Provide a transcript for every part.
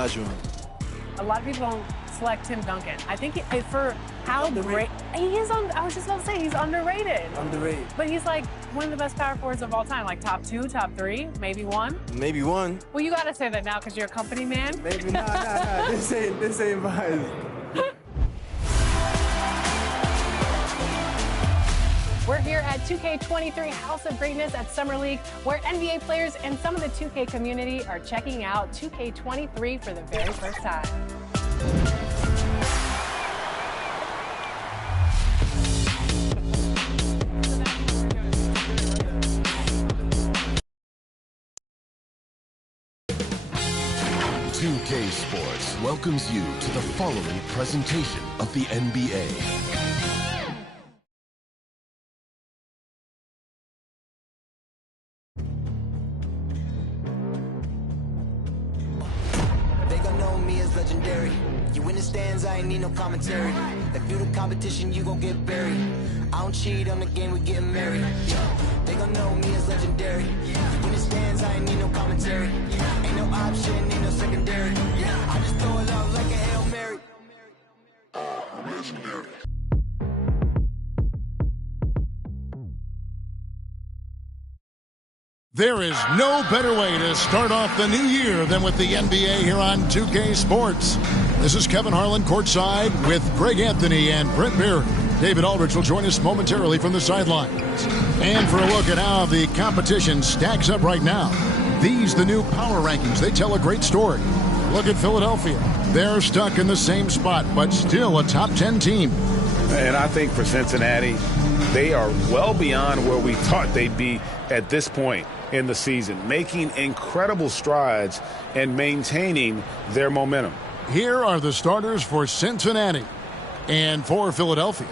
A lot of people don't select Tim Duncan. I think for how great he is I was just about to say he's underrated. Underrated. But he's like one of the best power forwards of all time, like top 2, top 3, maybe 1. Maybe 1. Well, you got to say that now because you're a company man. Maybe nah. This ain't biased. We're here at 2K23 House of Greatness at Summer League, where NBA players and some of the 2K community are checking out 2K23 for the very first time. .2K Sports welcomes you to the following presentation of the NBA. Legendary. You in the stands, I ain't need no commentary. If you the competition, you gon' get buried. I don't cheat on the game, we getting married. They gon' know me as legendary. You in the stands, I ain't need no commentary. Ain't no option, ain't no secondary. I just throw it out like a Hail Mary. Legendary. There is no better way to start off the new year than with the NBA here on 2K Sports. This is Kevin Harlan courtside with Greg Anthony and Brent Barry. David Aldridge will join us momentarily from the sidelines. And for a look at how the competition stacks up right now, these the new power rankings. They tell a great story. Look at Philadelphia. They're stuck in the same spot, but still a top 10 team. And I think for Cincinnati, they are well beyond where we thought they'd be at this point in the season, making incredible strides and maintaining their momentum. Here are the starters for Cincinnati and for Philadelphia.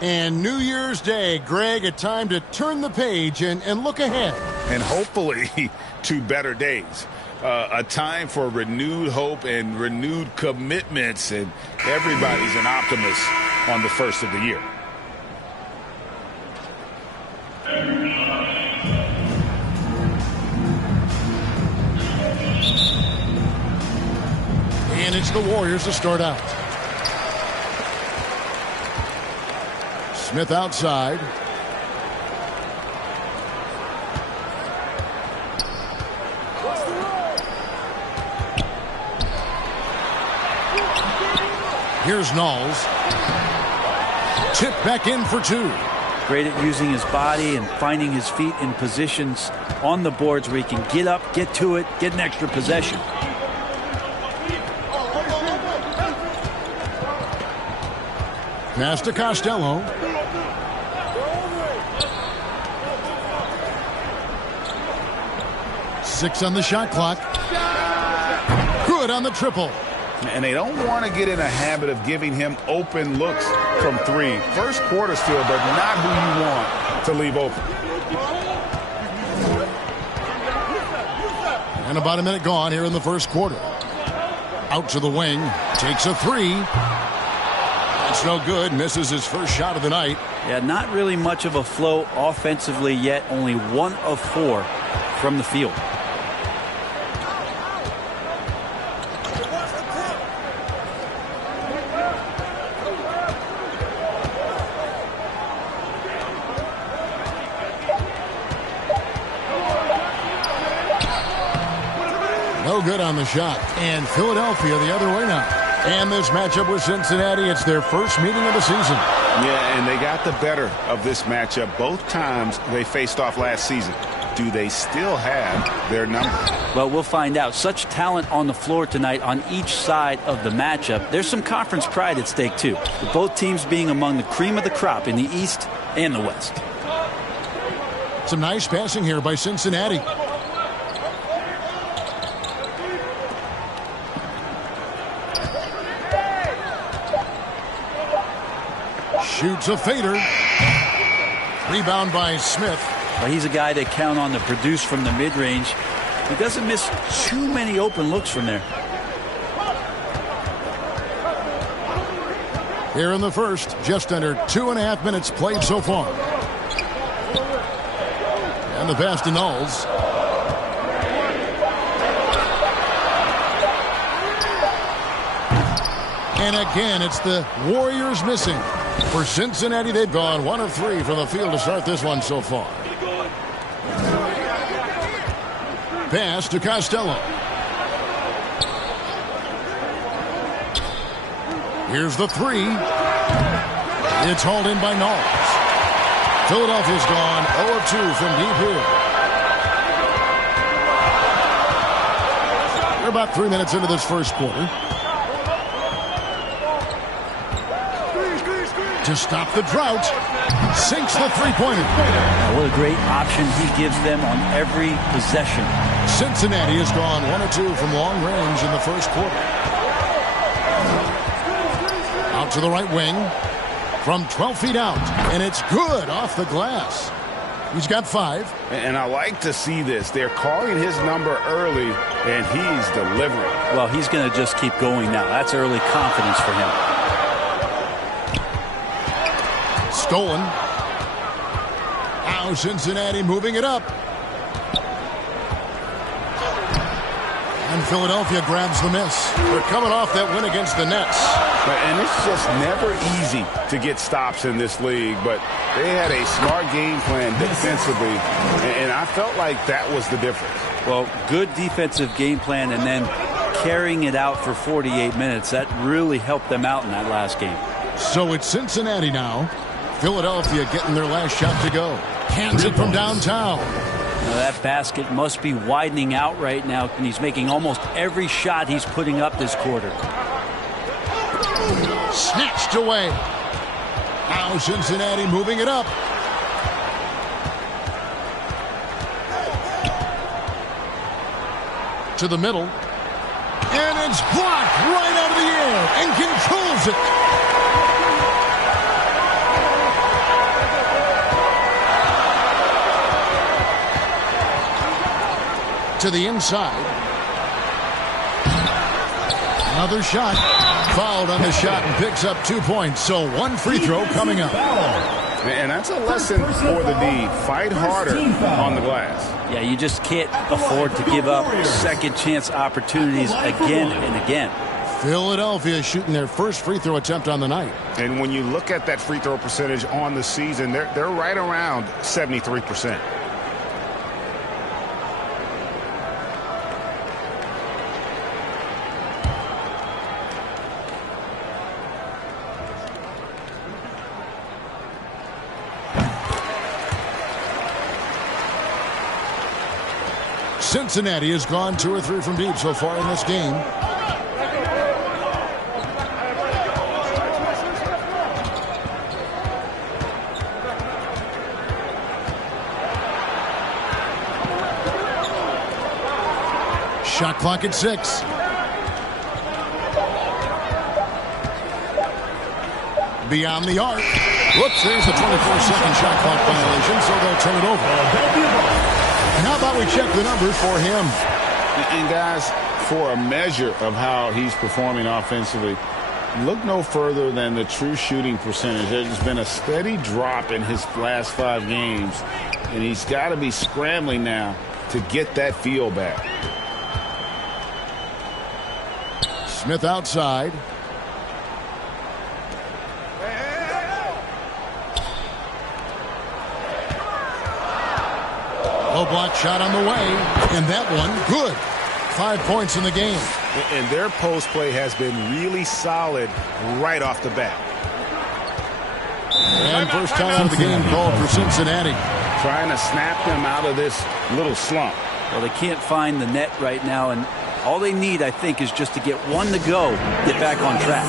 And New Year's Day, Greg, a time to turn the page and look ahead. And hopefully to better days. A time for renewed hope and renewed commitments, and everybody's an optimist on the first of the year. And it's the Warriors to start out. Smith outside. Here's Knowles. Tip back in for 2. Great at using his body and finding his feet in positions on the boards where he can get up, get to it, get an extra possession. Pass to Costello. Six on the shot clock. Good on the triple. And they don't want to get in a habit of giving him open looks from 3. First quarter still, but not who you want to leave open. And about a minute gone here in the first quarter. Out to the wing. Takes a 3. It's no good. Misses his first shot of the night. Yeah, not really much of a flow offensively yet. Only 1 of 4 from the field. No good on the shot. And Philadelphia the other way now. And this matchup with Cincinnati, it's their first meeting of the season. Yeah, and they got the better of this matchup both times they faced off last season. Do they still have their number? Well, we'll find out. Such talent on the floor tonight on each side of the matchup. There's some conference pride at stake, too. With both teams being among the cream of the crop in the East and the West. Some nice passing here by Cincinnati. Shoots a fader. Rebound by Smith. Well, he's a guy they count on to produce from the mid-range. He doesn't miss too many open looks from there. Here in the first, just under 2.5 minutes played so far. And the pass to Knowles. And again, it's the Warriors missing. For Cincinnati, they've gone 1 of 3 from the field to start this one so far. Pass to Costello. Here's the 3. It's hauled in by Knowles. Philadelphia's gone 0 of 2 from deep here. We're about 3 minutes into this first quarter. To stop the drought, sinks the three-pointer. What a great option he gives them on every possession. Cincinnati has gone 1 of 2 from long range in the first quarter. Out to the right wing from 12 feet out, and it's good off the glass. He's got 5. And I like to see this. They're calling his number early, and he's delivering. Well, he's going to just keep going now. That's early confidence for him. Stolen. Now Cincinnati moving it up. And Philadelphia grabs the miss. They're coming off that win against the Nets. And it's just never easy to get stops in this league, but they had a smart game plan defensively, and I felt like that was the difference. Well, good defensive game plan and then carrying it out for 48 minutes. That really helped them out in that last game. So it's Cincinnati now. Philadelphia getting their last shot to go. Hands it from downtown. Now that basket must be widening out right now, and he's making almost every shot he's putting up this quarter. Snatched away. Now Cincinnati moving it up. To the middle. And it's blocked right out of the air and controls it. To the inside. Another shot. Fouled on the shot and picks up 2 points. So 1 free throw coming up. And that's a lesson for the D. Fight harder on the glass. Yeah, you just can't afford to give up second chance opportunities again and again. Philadelphia shooting their first free throw attempt on the night. And when you look at that free throw percentage on the season, they're right around 73%. Cincinnati has gone 2 or 3 from deep so far in this game. Shot clock at 6. Beyond the arc. Whoops, there's the 24-second shot clock violation, so they'll turn it over. And how about we check the numbers for him? And guys, for a measure of how he's performing offensively, look no further than the true shooting percentage. There's been a steady drop in his last 5 games, and he's got to be scrambling now to get that feel back. Smith outside. Low block shot on the way, and that one good. 5 points in the game. And their post play has been really solid right off the bat. And first time out of the game called for Cincinnati. Trying to snap them out of this little slump. Well, they can't find the net right now, and all they need, I think, is just to get one to go, get back on track.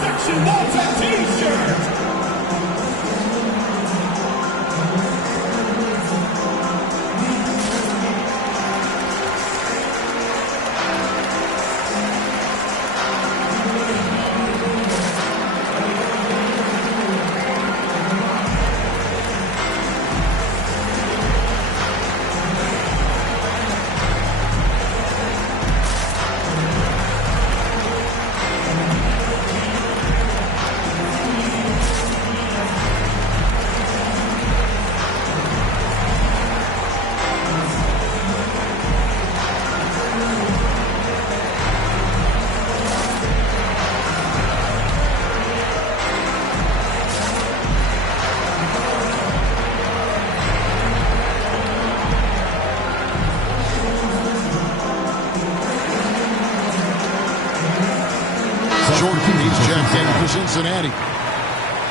Jordan, he's checked in for Cincinnati.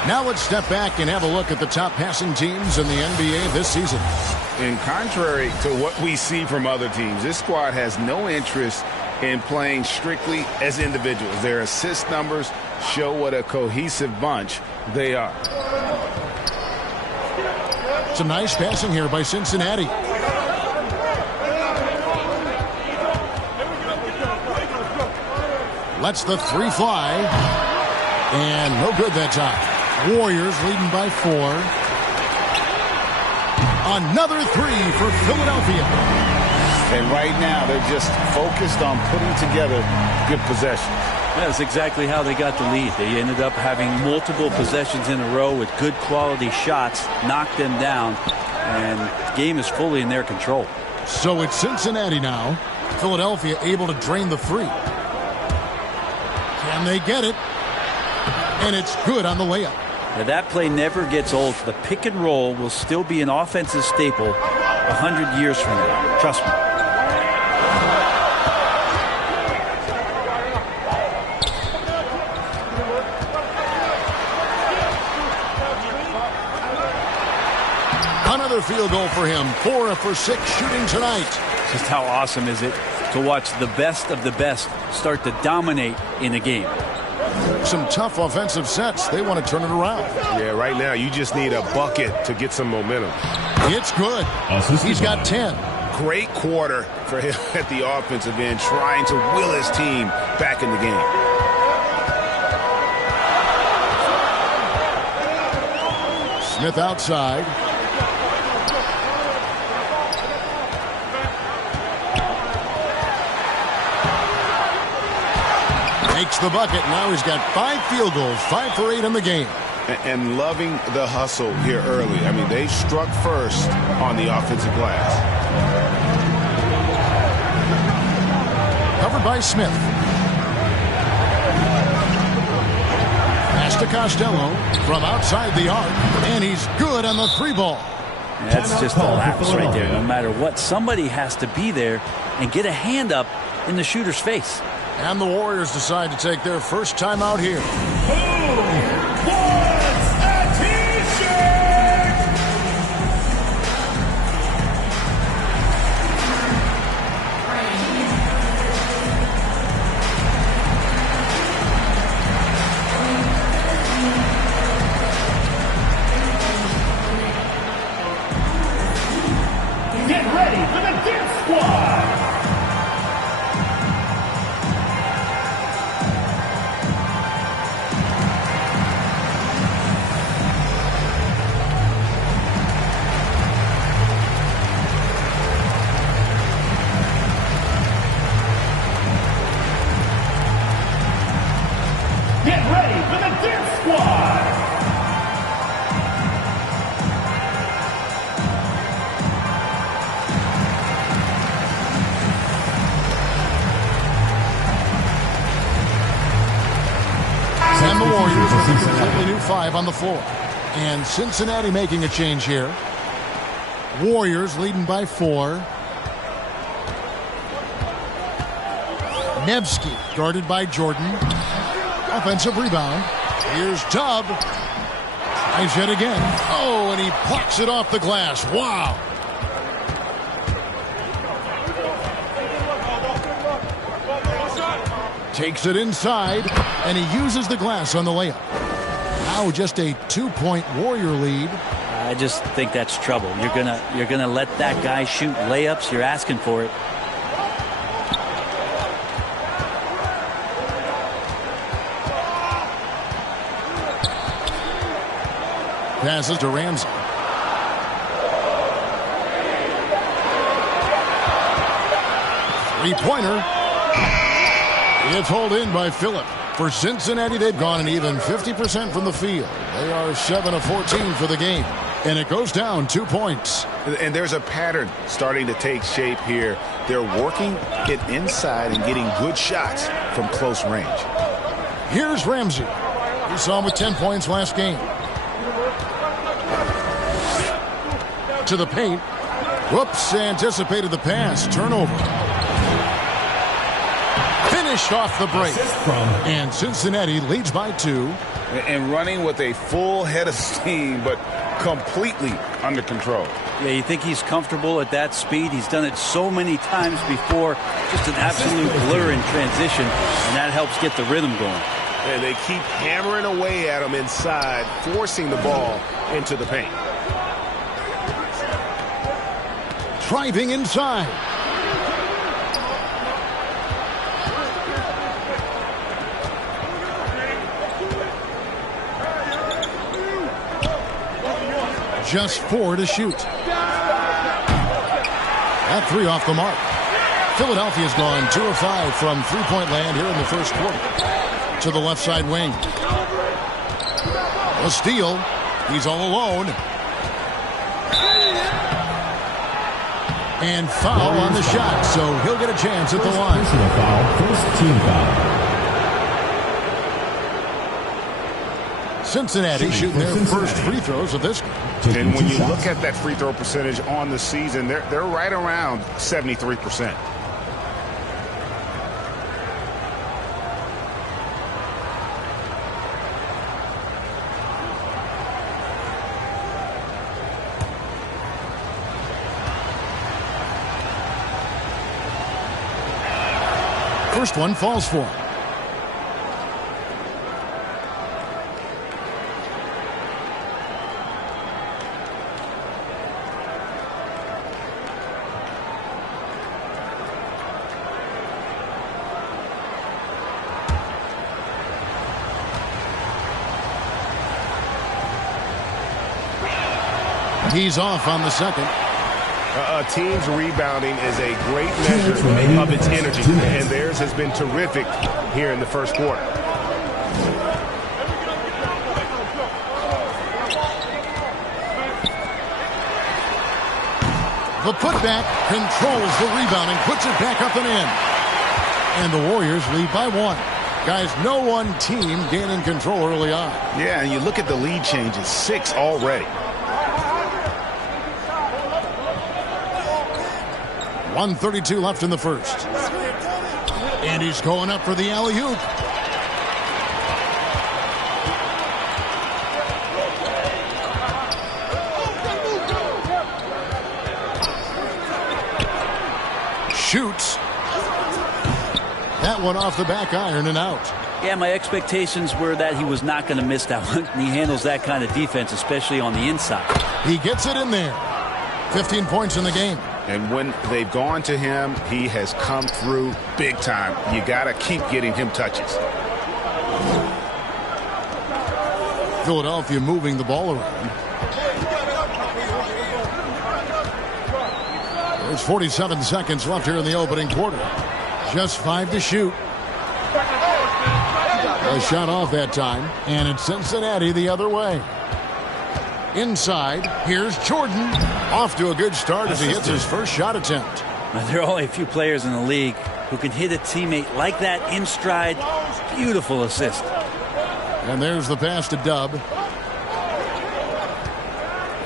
Now let's step back and have a look at the top passing teams in the NBA this season. And contrary to what we see from other teams, this squad has no interest in playing strictly as individuals. Their assist numbers show what a cohesive bunch they are. Some nice passing here by Cincinnati. Lets the three fly. And no good that time. Warriors leading by 4. Another three for Philadelphia. And right now, they're just focused on putting together good possessions. That's exactly how they got the lead. They ended up having multiple possessions in a row with good quality shots, knocked them down, and the game is fully in their control. So it's Cincinnati now. Philadelphia able to drain the three. Can they get it? And it's good on the layup. Now that play never gets old. The pick and roll will still be an offensive staple 100 years from now. Trust me. Another field goal for him. 4 for 6 shooting tonight. Just how awesome is it to watch the best of the best start to dominate in a game. Some tough offensive sets. They want to turn it around. Yeah, right now you just need a bucket to get some momentum. It's good. He's got 10. Great quarter for him at the offensive end, trying to will his team back in the game. Smith outside. Makes the bucket. Now he's got 5 field goals, 5 for 8 in the game. And loving the hustle here early. I mean, they struck first on the offensive glass. Covered by Smith. Pass to Costello from outside the arc. And he's good on the 3 ball. That's just a lapse right there. No matter what, somebody has to be there and get a hand up in the shooter's face. And the Warriors decide to take their first time out here. Get ready for the Dance Squad! Get ready for the Dance Squad! And the Warriors with a completely new 5 on the floor. And Cincinnati making a change here. Warriors leading by 4. Nevsky guarded by Jordan. Offensive rebound. Here's Tubb. Tries yet again. Oh, and he plucks it off the glass. Wow. Takes it inside, and he uses the glass on the layup. Now just a 2-point Warrior lead. I just think that's trouble. You're gonna let that guy shoot layups. You're asking for it. Passes to Ramsey. Three-pointer. It's hauled in by Phillip. For Cincinnati, they've gone an even 50% from the field. They are 7 of 14 for the game. And it goes down 2 points. And there's a pattern starting to take shape here. They're working it inside and getting good shots from close range. Here's Ramsey. We saw him with 10 points last game. To the paint. Whoops, anticipated the pass. Turnover. dished off the break. And Cincinnati leads by 2. And running with a full head of steam, but completely under control. Yeah, you think he's comfortable at that speed. He's done it so many times before. Just an absolute blur in transition, and that helps get the rhythm going. And they keep hammering away at him inside, forcing the ball into the paint. Driving inside. Just 4 to shoot. That 3 off the mark. Philadelphia's gone 2 of 5 from three-point land here in the first quarter. To the left side wing. A steal. He's all alone. And foul on the shot, so he'll get a chance at the line. Personal foul, first team foul. Cincinnati shooting their first free throws of this game. And when you look at that free throw percentage on the season, they're right around 73%. First one falls for him. He's off on the second. A team's rebounding is a great measure of its energy, and theirs has been terrific here in the first quarter. The putback controls the rebound and puts it back up and in. And the Warriors lead by 1. Guys, no one team gaining control early on. Yeah, and you look at the lead changes, 6 already. 1:32 left in the first. And he's going up for the alley-oop. Shoots. That one off the back iron and out. Yeah, my expectations were that he was not going to miss that one. And he handles that kind of defense, especially on the inside. He gets it in there. 15 points in the game. And when they've gone to him, he has come through big time. You got to keep getting him touches. Philadelphia moving the ball around. There's 47 seconds left here in the opening quarter. Just 5 to shoot. A shot off that time, and it's Cincinnati the other way. Inside, here's Jordan. Off to a good start as he hits his first shot attempt. There are only a few players in the league who can hit a teammate like that in stride. Beautiful assist. And there's the pass to Dub.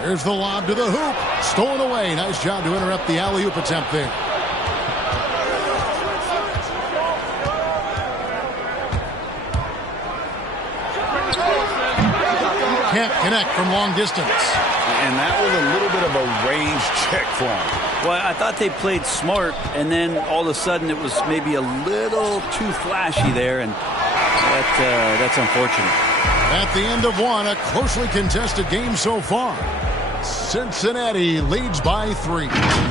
There's the lob to the hoop. Stolen away. Nice job to interrupt the alley-oop attempt there. Can't connect from long distance. And that was a little bit of a range check for him. Well, I thought they played smart, and then all of a sudden it was maybe a little too flashy there, and that's unfortunate. At the end of one, a closely contested game so far. Cincinnati leads by 3.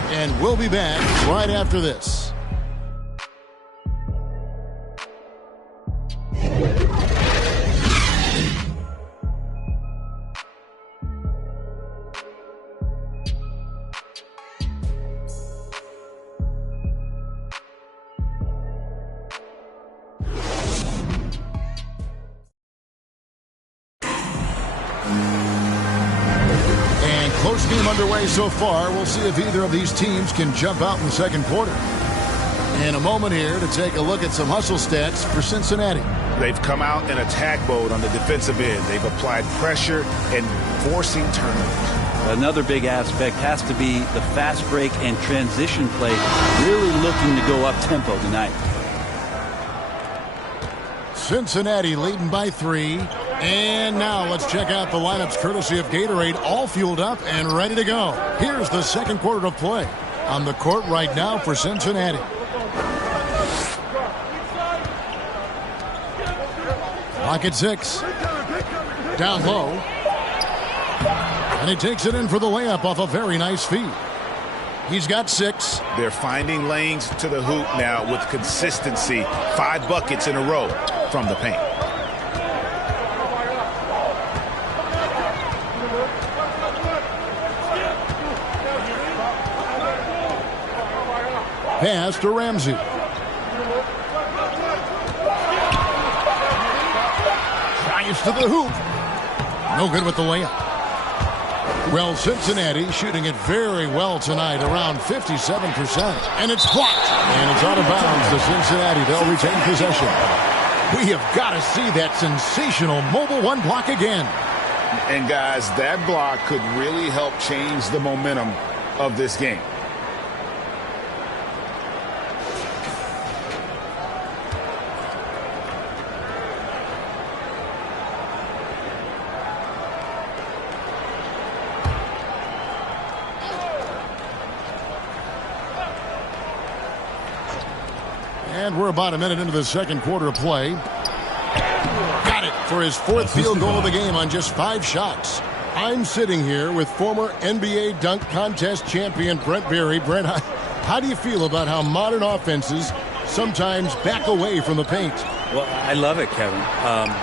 And we'll be back right after this. Close game underway so far. We'll see if either of these teams can jump out in the second quarter. In a moment here to take a look at some hustle stats for Cincinnati. They've come out in attack mode on the defensive end. They've applied pressure and forcing turnovers. Another big aspect has to be the fast break and transition play. Really looking to go up tempo tonight. Cincinnati leading by 3. And now let's check out the lineups courtesy of Gatorade, all fueled up and ready to go. Here's the second quarter of play on the court right now for Cincinnati. Clock at 6. Down low. And he takes it in for the layup off a very nice feed. He's got 6. They're finding lanes to the hoop now with consistency. 5 buckets in a row from the paint. Pass to Ramsey. Drives to the hoop. No good with the layup. Well, Cincinnati shooting it very well tonight, around 57%. And it's blocked. And it's out of bounds to Cincinnati. They'll retain possession. We have got to see that sensational Mobile One block again. And guys, that block could really help change the momentum of this game. And we're about a minute into the second quarter of play. Got it for his 4th field goal of the game on just 5 shots. I'm sitting here with former NBA dunk contest champion Brent Berry. Brent, how do you feel about how modern offenses sometimes back away from the paint? Well, I love it, Kevin.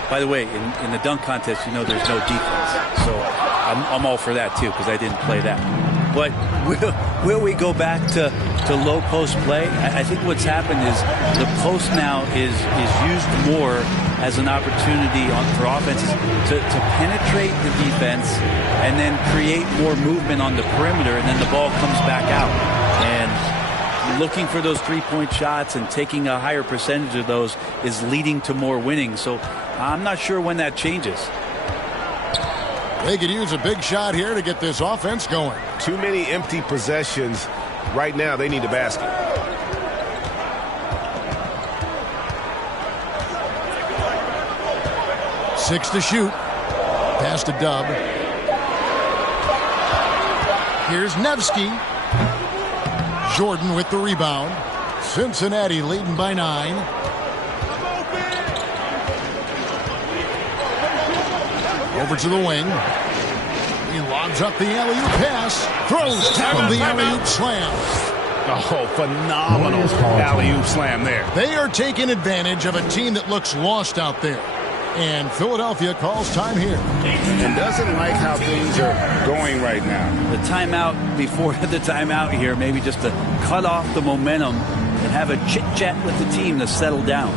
By the way, in the dunk contest, you know there's no defense. So I'm all for that, too, because I didn't play that. But will we go back to low post play? I think what's happened is the post now is used more as an opportunity for offenses to penetrate the defense and then create more movement on the perimeter, and then the ball comes back out. And looking for those three-point shots and taking a higher percentage of those is leading to more winning. So I'm not sure when that changes. They could use a big shot here to get this offense going. Too many empty possessions. Right now, they need a basket. Six to shoot. Pass to Dub. Here's Nevsky. Jordan with the rebound. Cincinnati leading by 9. Over to the wing. He lobs up the alley-oop pass. Throws down the alley-oop slam. Oh, phenomenal alley-oop slam there. They are taking advantage of a team that looks lost out there. And Philadelphia calls time here. And doesn't like how things are going right now. The timeout before the timeout here, maybe just to cut off the momentum and have a chit-chat with the team to settle down.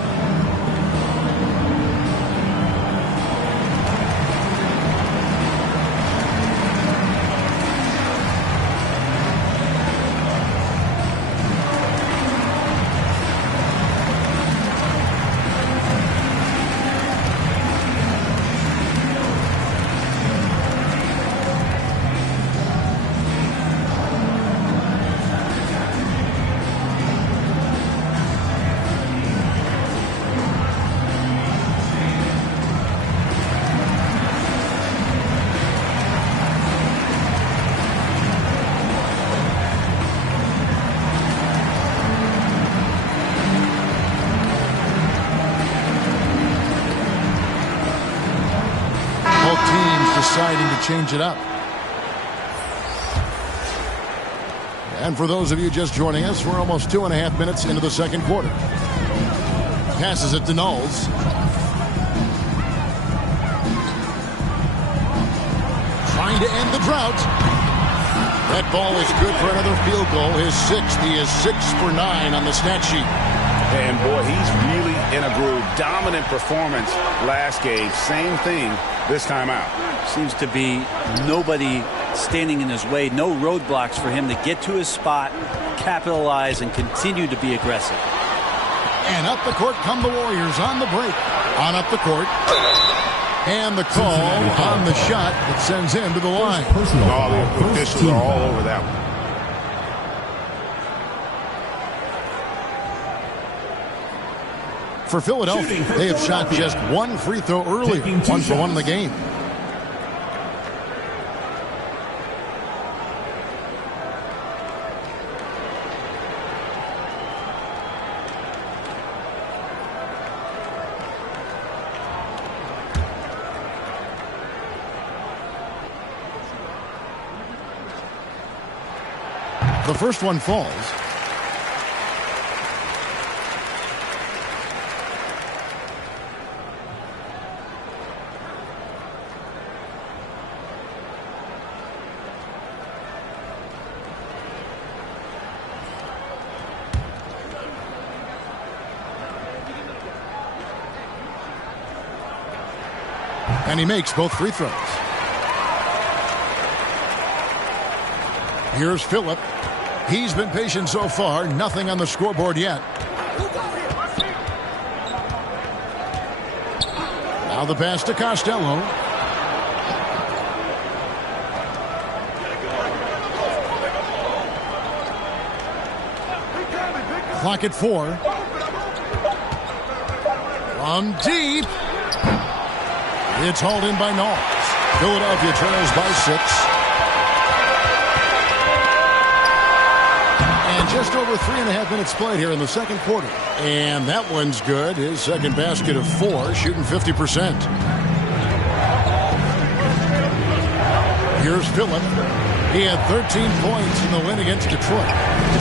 Deciding to change it up. And for those of you just joining us, we're almost 2.5 minutes into the second quarter. Passes it to Knowles. Trying to end the drought. That ball is good for another field goal. His 6th. He is 6 for 9 on the stat sheet. And boy, he's really in a groove. Dominant performance last game. Same thing this time out. Seems to be nobody standing in his way. No roadblocks for him to get to his spot, capitalize, and continue to be aggressive. And up the court come the Warriors on the break. On up the court. And the call on the shot that sends him to the line. All the officials are all over that one. For Philadelphia, they have shot just one free throw early, 1 for 1 in the game. The first one falls. And he makes both free throws. Here's Phillip. He's been patient so far. Nothing on the scoreboard yet. Now the pass to Costello. Clock at 4. From deep. It's hauled in by Knowles. Philadelphia trails by 6. And just over 3.5 minutes played here in the second quarter. And that one's good. His second basket of 4, shooting 50%. Here's Phillip. He had 13 points in the win against Detroit.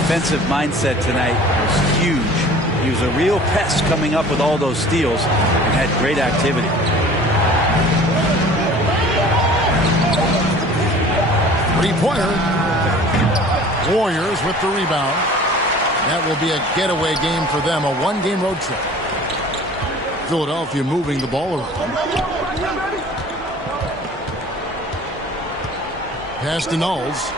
Defensive mindset tonight was huge. He was a real pest coming up with all those steals and had great activity. Three-pointer. Warriors with the rebound. That will be a getaway game for them, a one-game road trip. Philadelphia moving the ball around. Pass to Knowles.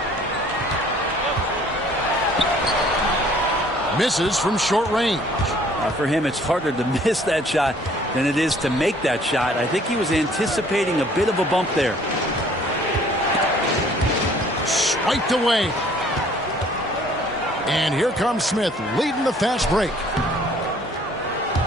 Misses from short range. For him, it's harder to miss that shot than it is to make that shot. I think he was anticipating a bit of a bump there. Swiped away. And here comes Smith leading the fast break.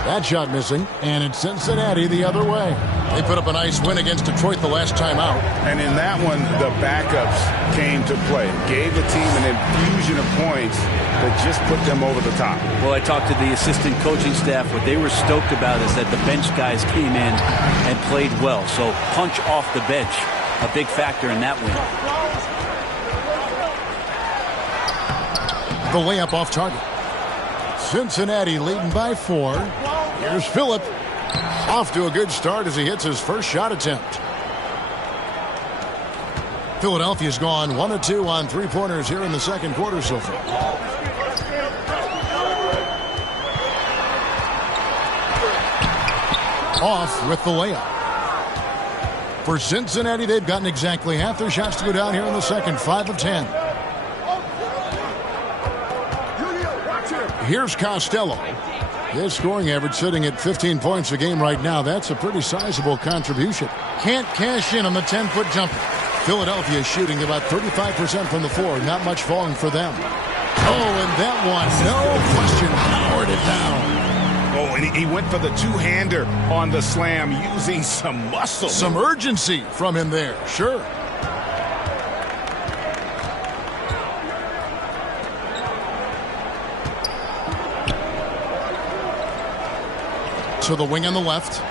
That shot missing, and it's Cincinnati the other way. They put up a nice win against Detroit the last time out. And in that one, the backups came to play. Gave the team an infusion of points that just put them over the top. Well, I talked to the assistant coaching staff. What they were stoked about is that the bench guys came in and played well. So punch off the bench, a big factor in that win. The layup off target. Cincinnati leading by 4. Here's Phillip. Off to a good start as he hits his first shot attempt. Philadelphia's gone 1 of 2 on three-pointers here in the second quarter so far. Off with the layup. For Cincinnati, they've gotten exactly half their shots to go down here in the second. 5 of 10. Here's Costello. His scoring average sitting at 15 points a game right now. That's a pretty sizable contribution. Can't cash in on the 10-foot jumper. Philadelphia shooting about 35% from the floor. Not much falling for them. Oh, and that one, no question, powered it down. Oh, and he went for the two-hander on the slam using some muscle. Some urgency from him there, sure. To the wing on the left.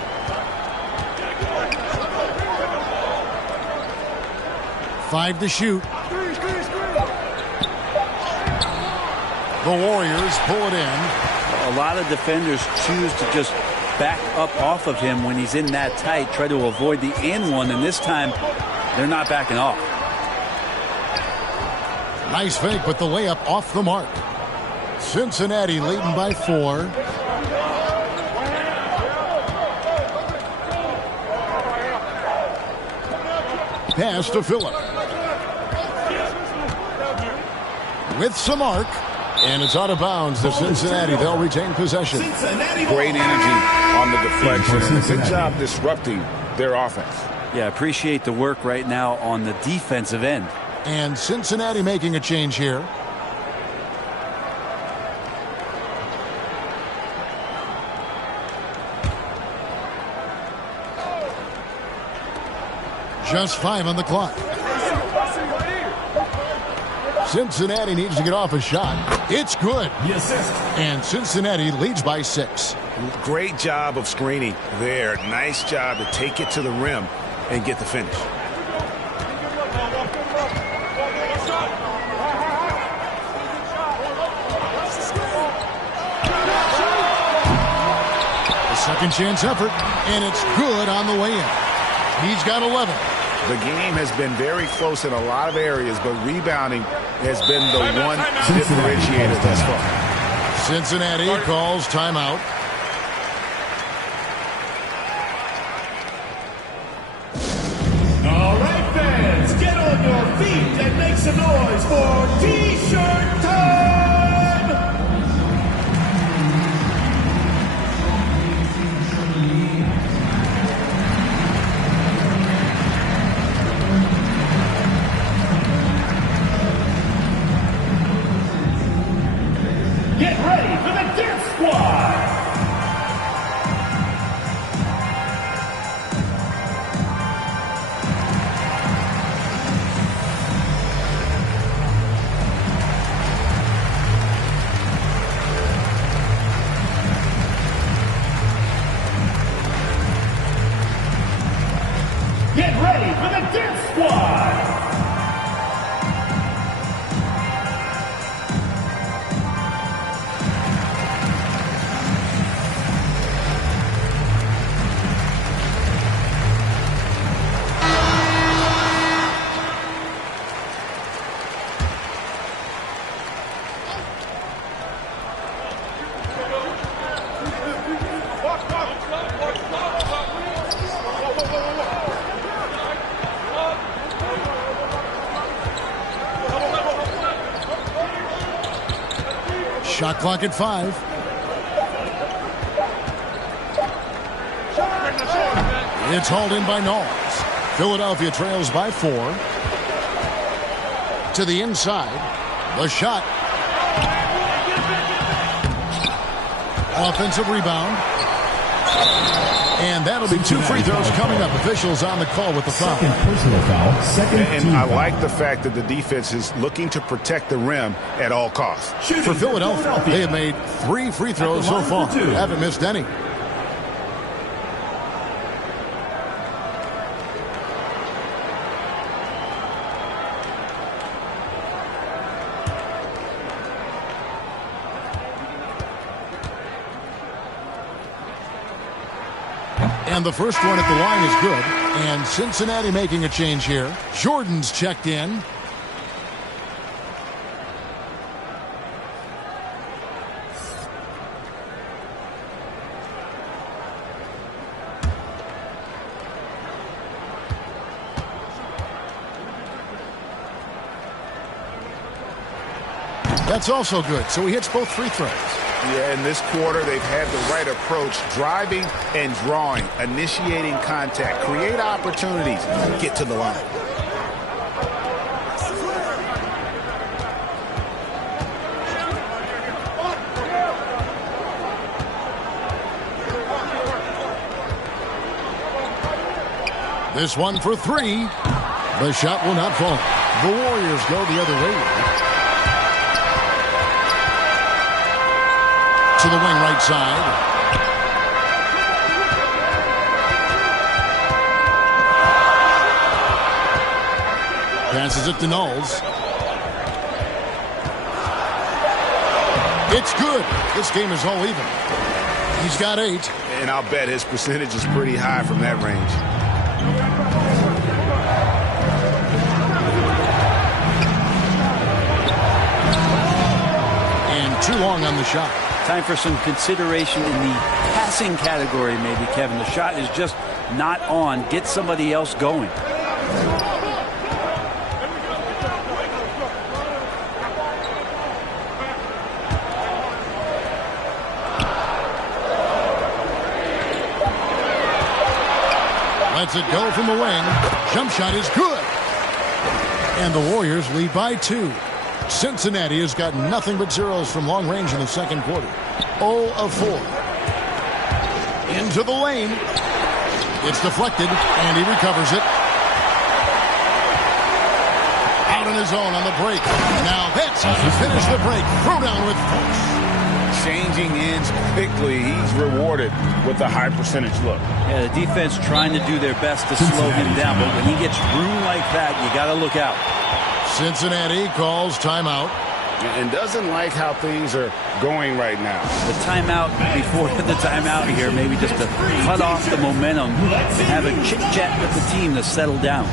Five to shoot. The Warriors pull it in. A lot of defenders choose to just back up off of him when he's in that tight, try to avoid the and one, and this time they're not backing off. Nice fake, but the layup off the mark. Cincinnati leading by 4. Pass to Phillip. With some arc. And it's out of bounds to Cincinnati. They'll retain possession. Great energy on the deflection. Good job disrupting their offense. Yeah, appreciate the work right now on the defensive end. And Cincinnati making a change here. Just 5 on the clock. Cincinnati needs to get off a shot. It's good. And Cincinnati leads by 6. Great job of screening there. Nice job to take it to the rim and get the finish. Second chance effort, and it's good on the way in. He's got 11. The game has been very close in a lot of areas, but rebounding has been the one differentiator thus far. Cincinnati calls timeout. All right, fans, get on your feet and make some noise for T-shirt time! Get ready for the Dance Squad! Get ready for the Dance Squad! Shot clock at 5. It's hauled in by Knowles. Philadelphia trails by 4. To the inside. The shot. Offensive rebound. And that'll be 2 free throws coming up. Officials on the call with the foul. Second personal foul. Second And team I foul. like the fact that the defense is looking to protect the rim at all costs. For Philadelphia, they have made 3 free throws so far. Haven't missed any. And the first one at the line is good. And Cincinnati making a change here. Jordan's checked in. That's also good. So he hits both free throws. Yeah, in this quarter, they've had the right approach, driving and drawing, initiating contact, create opportunities, get to the line. This one for 3. The shot will not fall. The Warriors go the other way. To the wing right side. Passes it to Knowles. It's good. This game is all even. He's got 8. And I'll bet his percentage is pretty high from that range. And too long on the shot. Time for some consideration in the passing category, maybe, Kevin. The shot is just not on. Get somebody else going. Lets it go from the wing. Jump shot is good. And the Warriors lead by 2. Cincinnati has got nothing but zeros from long range in the second quarter. 0 of 4. Into the lane. It's deflected, and he recovers it. out on his own on the break. Now that's how you finish the break. Throw down with force. Changing ends quickly. He's rewarded with a high percentage look. Yeah, the defense trying to do their best to slow him down, but when he gets room like that, you got to look out. Cincinnati calls timeout. And doesn't like how things are going right now. The timeout before the timeout here, maybe just to cut off the momentum, have a chit-chat with the team to settle down.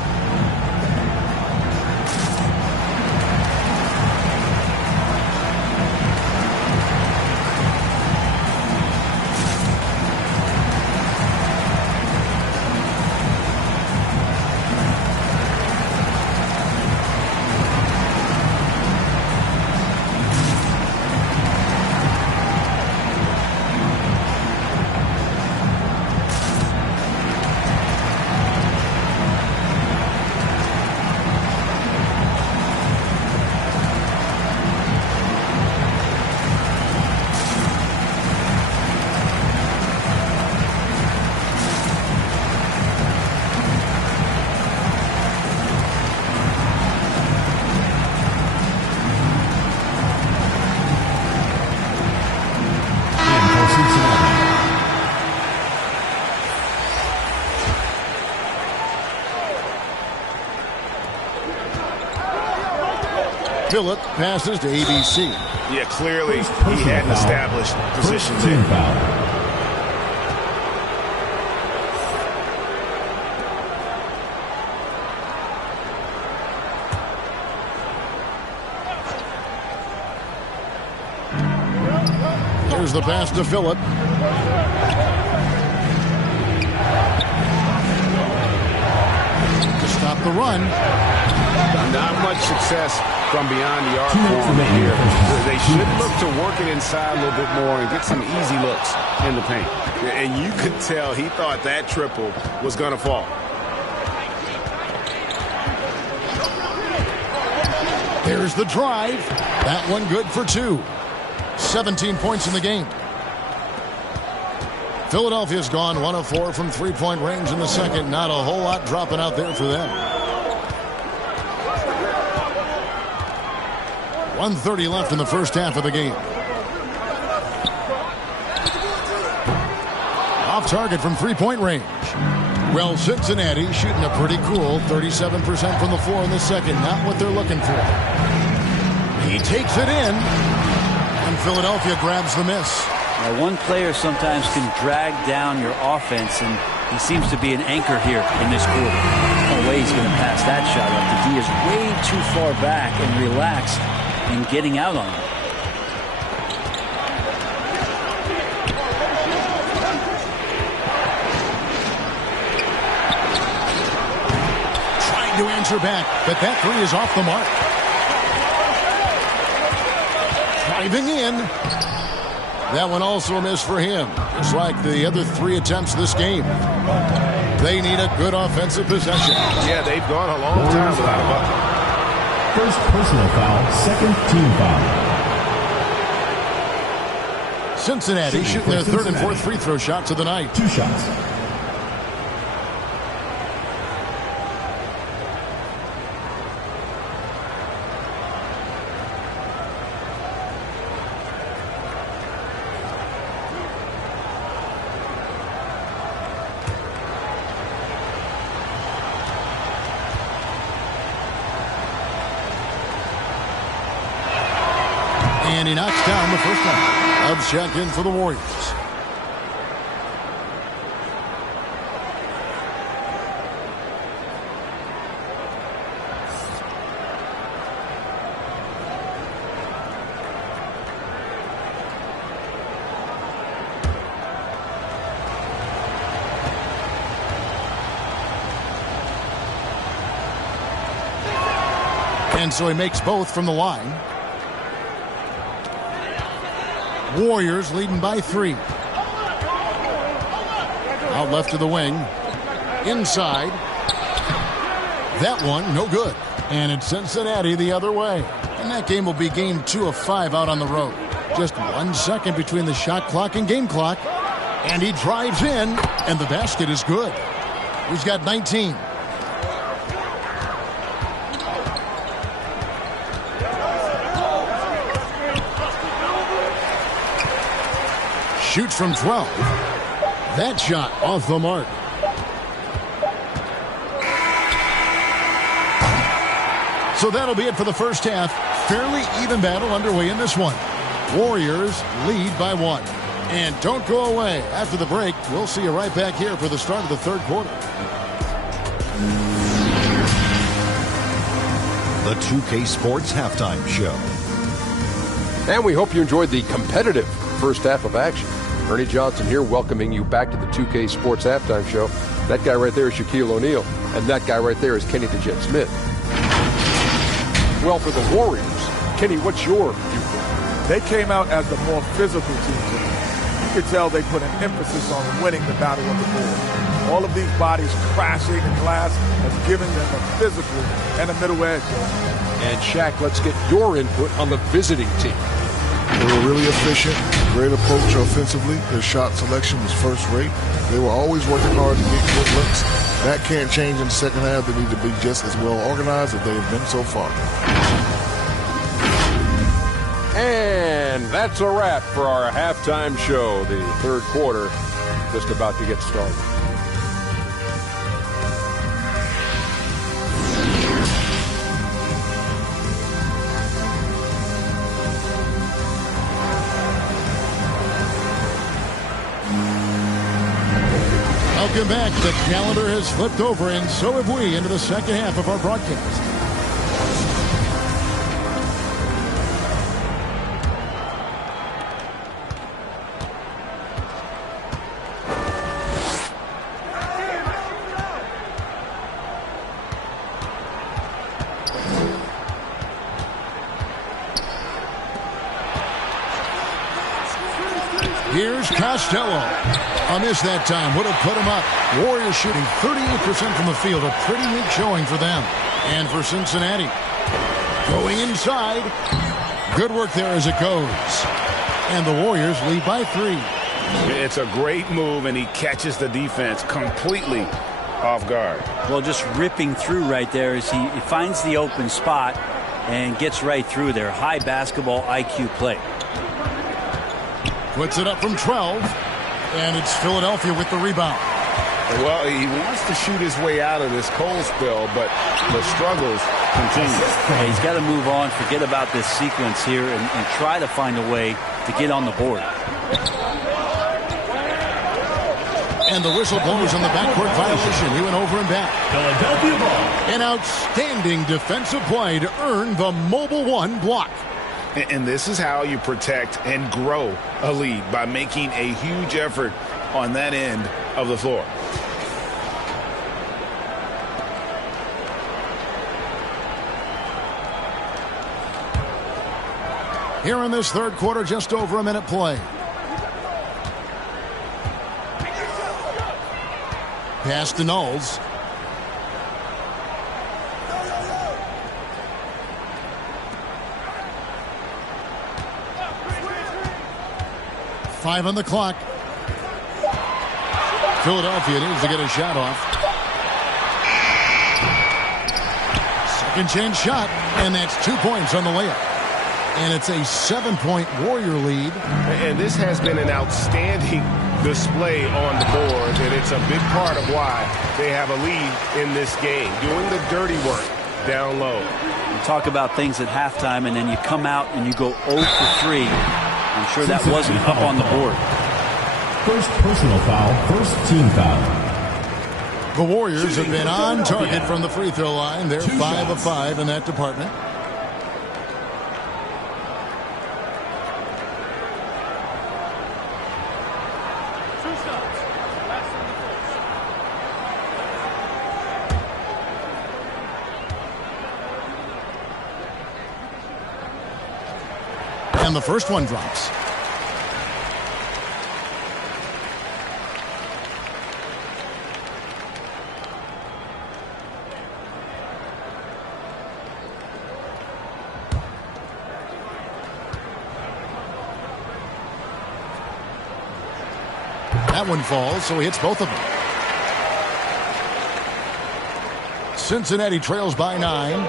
Phillip passes to ABC. Yeah, clearly he hadn't established position there. Here's the pass to Phillip. To stop the run. Not much success from beyond the arc for him here. They should look to work it inside a little bit more and get some easy looks in the paint. And you could tell he thought that triple was going to fall. There's the drive. That one good for 2. 17 points in the game. Philadelphia's gone 1 of 4 from three-point range in the second. Not a whole lot dropping out there for them. 1:30 left in the first half of the game. Off target from three-point range. Well, Cincinnati shooting a pretty cool 37% from the floor in the second. Not what they're looking for. He takes it in, and Philadelphia grabs the miss. Now, one player sometimes can drag down your offense, and he seems to be an anchor here in this quarter. No way he's going to pass that shot up. The D is way too far back and relaxed in getting out on it. Trying to answer back, but that three is off the mark. Driving in. That one also a miss for him. Just like the other 3 attempts this game. They need a good offensive possession. Yeah, they've gone a long time without a bucket. First personal foul, second team foul. Cincinnati shooting their third and fourth free throw shots of the night. 2 shots. And he knocks down the first one. Of check in for the Warriors. And so he makes both from the line. Warriors leading by 3. Out left to the wing. Inside. That one, no good. And it's Cincinnati the other way. And that game will be game 2 of 5 out on the road. Just 1 second between the shot clock and game clock. And he drives in, and the basket is good. He's got 19. Shoots from 12. That shot off the mark. So that'll be it for the first half. Fairly even battle underway in this one. Warriors lead by 1. And don't go away. After the break, we'll see you right back here for the start of the third quarter. The 2K Sports Halftime Show. And we hope you enjoyed the competitive first half of action. Ernie Johnson here welcoming you back to the 2K Sports Halftime Show. That guy right there is Shaquille O'Neal, and that guy right there is Kenny the Jet Smith. Well, for the Warriors, Kenny, what's your viewpoint? They came out as the more physical team today. You could tell they put an emphasis on winning the battle of the board. All of these bodies crashing in glass and giving them a physical and a middle edge. And Shaq, let's get your input on the visiting team. They were really efficient, great approach offensively. Their shot selection was first rate. They were always working hard to get good looks. That can't change in the second half. They need to be just as well organized as they've been so far. And that's a wrap for our halftime show. The third quarter just about to get started. Welcome back. The calendar has flipped over, and so have we, into the second half of our broadcast. Here's Costello. A miss that time would have put him up. Warriors shooting 38% from the field. A pretty weak showing for them. And for Cincinnati, going inside. Good work there as it goes. And the Warriors lead by 3. It's a great move, and he catches the defense completely off guard. Well, just ripping through right there as he finds the open spot and gets right through there. High basketball IQ play. Puts it up from 12. And it's Philadelphia with the rebound. Well, he wants to shoot his way out of this cold spell, but the struggles continue. Yeah, he's got to move on, forget about this sequence here, and try to find a way to get on the board. And the whistle blows on the backcourt violation. He went over and back. Philadelphia ball. An outstanding defensive play to earn the Mobile One block. And this is how you protect and grow a lead, by making a huge effort on that end of the floor. Here in this third quarter, just over a minute play. Pass to Knowles. Five on the clock. Philadelphia needs to get a shot off. Second chance shot, and that's 2 points on the layup. And it's a 7-point Warrior lead. And this has been an outstanding display on the board, and it's a big part of why they have a lead in this game, doing the dirty work down low. You talk about things at halftime, and then you come out and you go 0 for 3. I'm sure that wasn't up on the board. First personal foul, first team foul. The Warriors have been on target from the free throw line. They're 5 of 5 in that department. And the first one drops. That one falls, so he hits both of them. Cincinnati trails by 9.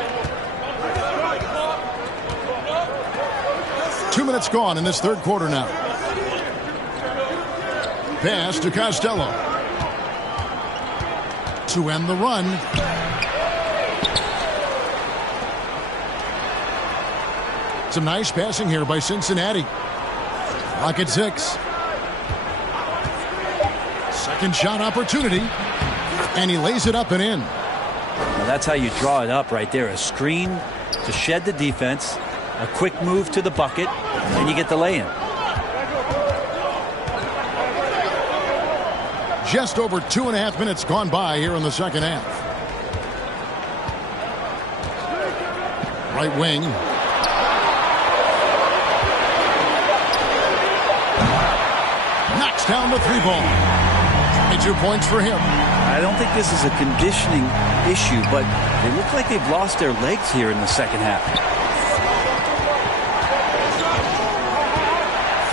2 minutes gone in this third quarter now. pass to Costello. To end the run. Some nice passing here by Cincinnati. Clock at 6. Second shot opportunity. And he lays it up and in. Now that's how you draw it up right there. A screen to shed the defense. A quick move to the bucket. And you get the lay-in. Just over 2.5 minutes gone by here in the second half. Right wing. Knocks down the 3-ball. 22 points for him. I don't think this is a conditioning issue, but they look like they've lost their legs here in the second half.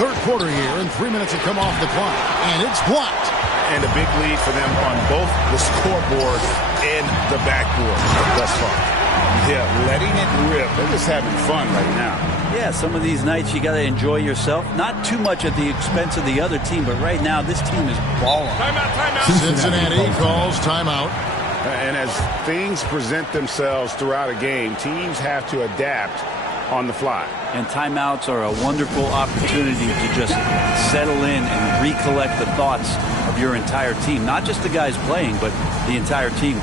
Third quarter here, and 3 minutes have come off the clock. And it's blocked. And a big lead for them on both the scoreboard and the backboard thus far. Yeah, letting it rip. They're just having fun right now. Yeah, some of these nights you got to enjoy yourself. Not too much at the expense of the other team, but right now this team is balling. Timeout. Cincinnati calls timeout. And as things present themselves throughout a game, teams have to adapt on the fly. And timeouts are a wonderful opportunity to just settle in and recollect the thoughts of your entire team. Not just the guys playing, but the entire team.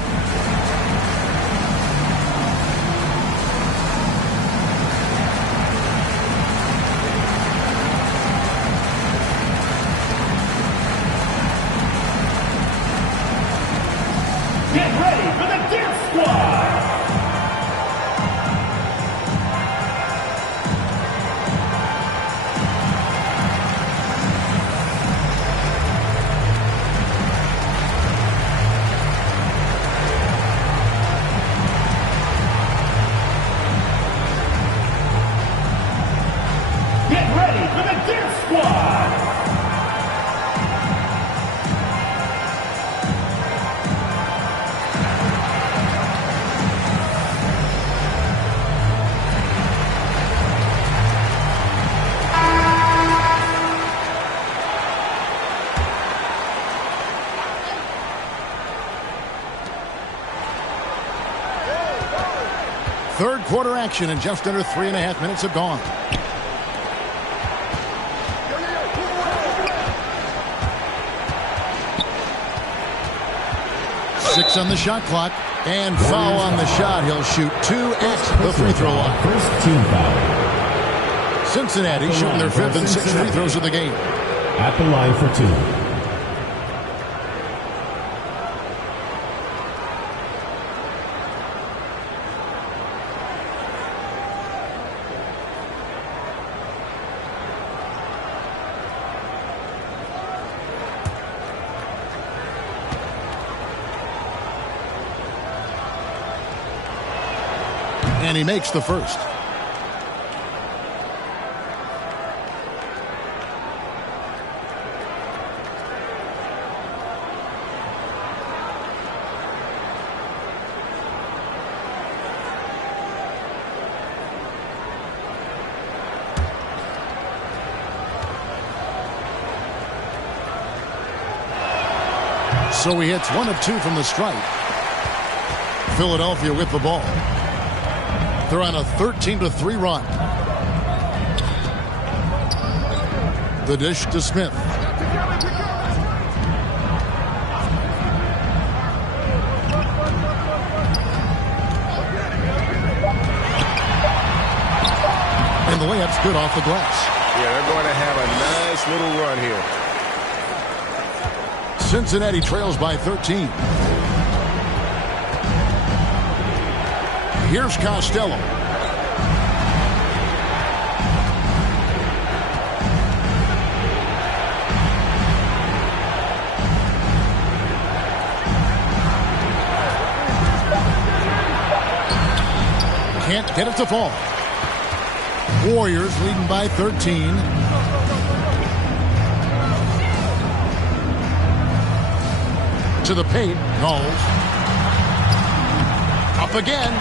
Get ready for the Dip Squad! Get ready for the Dip Squad! Third quarter action, and just under 3.5 minutes have gone. Six on the shot clock, and foul on the shot. He'll shoot 2 at the free throw line. First team foul. Cincinnati shooting their 5th and 6th free throws of the game. At the line for 2. And he makes the first. So he hits 1 of 2 from the stripe. Philadelphia with the ball. They're on a 13-3 run. The dish to Smith. And the layup's good off the glass. Yeah, they're going to have a nice little run here. Cincinnati trails by 13. Here's Costello. Can't get it to fall. Warriors leading by 13. To the paint, Knowles. Up again.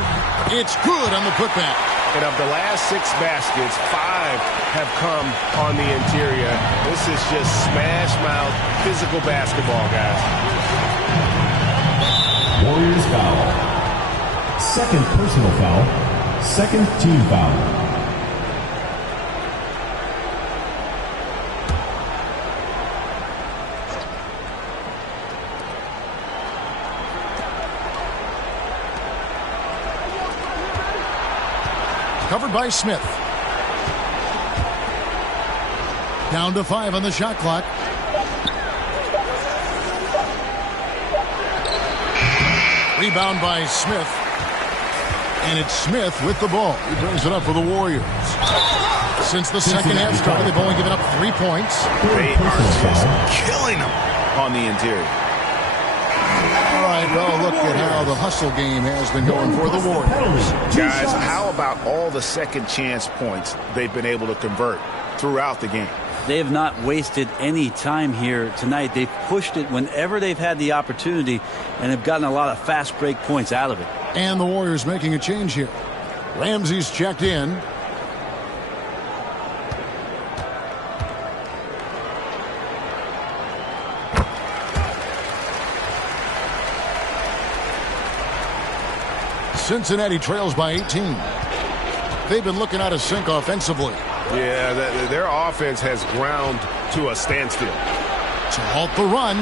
It's good on the putback. And of the last 6 baskets, 5 have come on the interior. This is just smash mouth, physical basketball, guys. Warriors foul. Second personal foul. Second team foul. Covered by Smith. Down to 5 on the shot clock. Rebound by Smith. And it's Smith with the ball. He brings it up for the Warriors. Since the second half started, they've only given up 3 points. They are just killing them on the interior. All right, well, look at how the hustle game has been going for the Warriors. Guys, how about all the second chance points they've been able to convert throughout the game? They have not wasted any time here tonight. They've pushed it whenever they've had the opportunity and have gotten a lot of fast break points out of it. And the Warriors making a change here. Ramsey's checked in. Cincinnati trails by 18. They've been looking out of sync offensively. Yeah, their offense has ground to a standstill. To halt the run.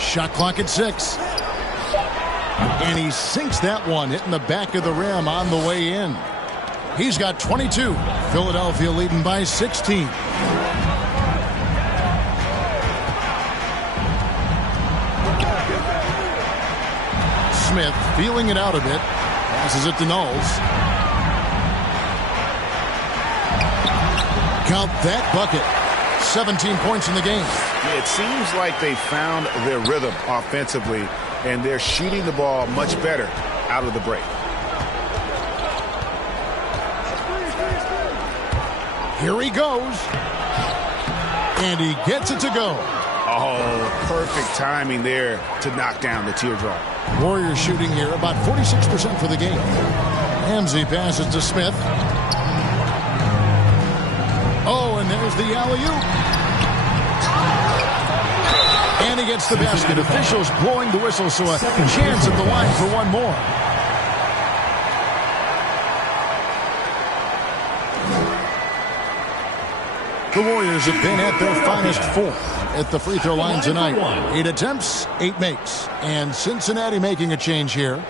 Shot clock at 6. And he sinks that one, hitting the back of the rim on the way in. He's got 22. Philadelphia leading by 16. Smith feeling it out a bit. Passes it to Knowles. Count that bucket. 17 points in the game. It seems like they found their rhythm offensively, and they're shooting the ball much better out of the break. Here he goes. And he gets it to go. Oh, perfect timing there to knock down the teardrop. Warriors shooting here about 46% for the game. Ramsey passes to Smith. Oh, and there's the alley-oop. And he gets the basket. Officials blowing the whistle, so a chance at the line for one more. The Warriors have been at their finest 4 at the free throw line tonight. 8 attempts, 8 makes. And Cincinnati making a change here.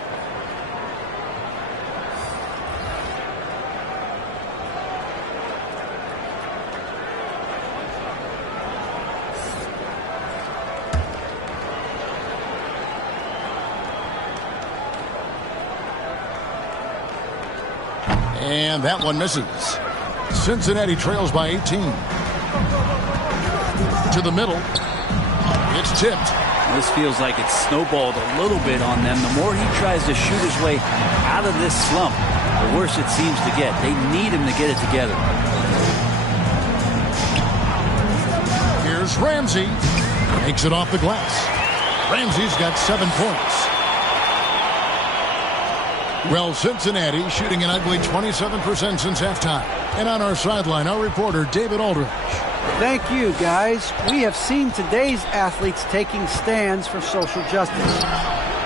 And that one misses. Cincinnati trails by 18. To the middle. It's tipped. This feels like it's snowballed a little bit on them. The more he tries to shoot his way out of this slump, the worse it seems to get. They need him to get it together. Here's Ramsey. Makes it off the glass. Ramsey's got 7 points. Well, Cincinnati shooting an ugly 27% since halftime. And on our sideline, our reporter, David Aldridge. Thank you, guys. We have seen today's athletes taking stands for social justice.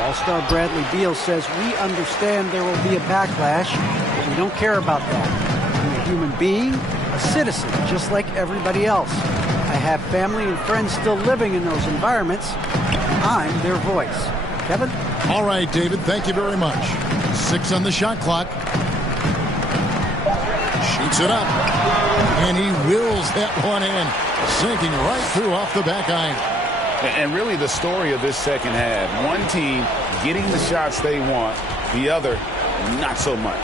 All-star Bradley Beal says, we understand there will be a backlash, but we don't care about that. I'm a human being, a citizen, just like everybody else. I have family and friends still living in those environments. I'm their voice. Kevin? All right, David, thank you very much. 6 on the shot clock. Shoots it up. And he wills that one in. Sinking right through off the back iron. And really the story of this second half. One team getting the shots they want. The other, not so much.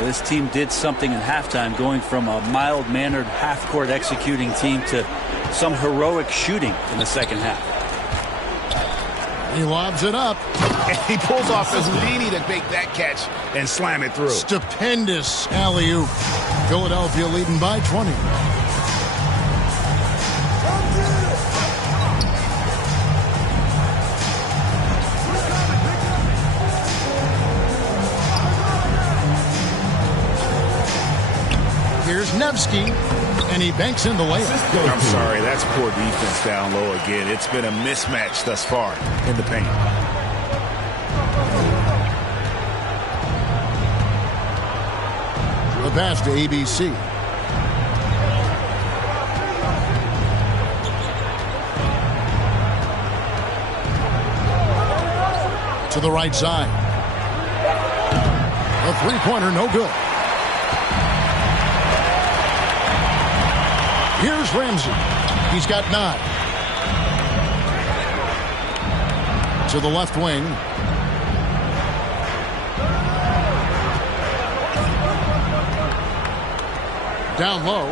This team did something in halftime, going from a mild-mannered half-court executing team to some heroic shooting in the second half. He lobs it up. And he pulls off his Houdini to make that catch and slam it through. Stupendous alley-oop. Philadelphia leading by 20. Nevsky, and he banks in the layup. I'm sorry, that's poor defense down low again. It's been a mismatch thus far in the paint. The pass to ABC. To the right side. A three-pointer, no good. Here's Ramsey. He's got 9. To the left wing. Down low.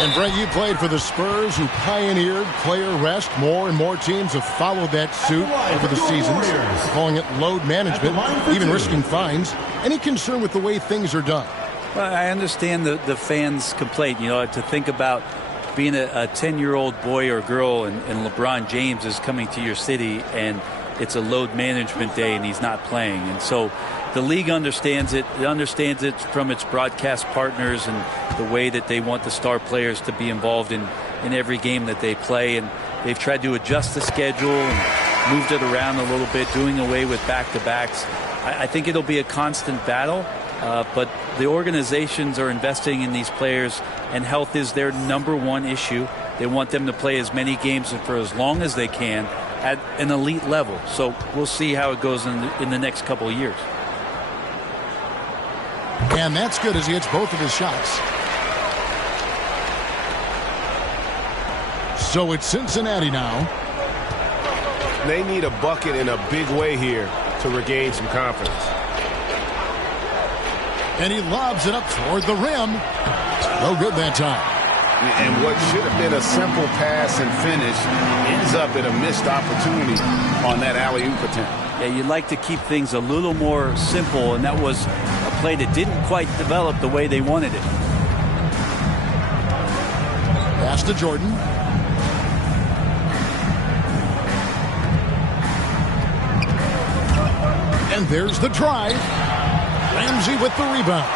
And Brent, you played for the Spurs, who pioneered player rest. More and more teams have followed that suit over the seasons, calling it load management, even risking fines. Any concern with the way things are done? Well, I understand the fans' complaint, to think about being a 10-year-old boy or girl and LeBron James is coming to your city and it's a load management day and he's not playing. And so the league understands it. It understands it from its broadcast partners and the way that they want the star players to be involved in every game that they play. And they've tried to adjust the schedule and moved it around a little bit, doing away with back-to-backs. I think it'll be a constant battle, but the organizations are investing in these players, and health is their #1 issue. They want them to play as many games for as long as they can at an elite level. So we'll see how it goes in the next couple of years. And that's good as he hits both of his shots. So it's Cincinnati now. They need a bucket in a big way here to regain some confidence. And he lobs it up toward the rim. No good that time. And what should have been a simple pass and finish ends up in a missed opportunity on that alley-oop attempt. Yeah, you'd like to keep things a little more simple, and that was a play that didn't quite develop the way they wanted it. Pass to Jordan. And there's the drive. Ramsey with the rebound.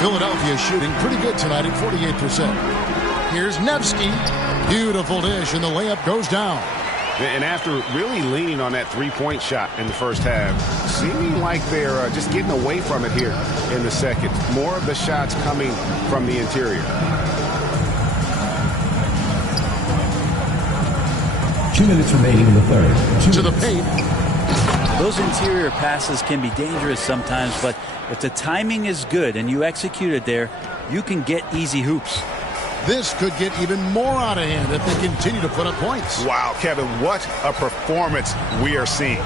Philadelphia shooting pretty good tonight at 48%. Here's Nevsky. Beautiful dish, and the layup goes down. And after really leaning on that three-point shot in the first half, seeming like they're just getting away from it here in the second. More of the shots coming from the interior. 2 minutes remaining in the third. To the paint. Those interior passes can be dangerous sometimes, but if the timing is good and you execute it there, you can get easy hoops. This could get even more out of hand if they continue to put up points. Wow, Kevin, what a performance we are seeing.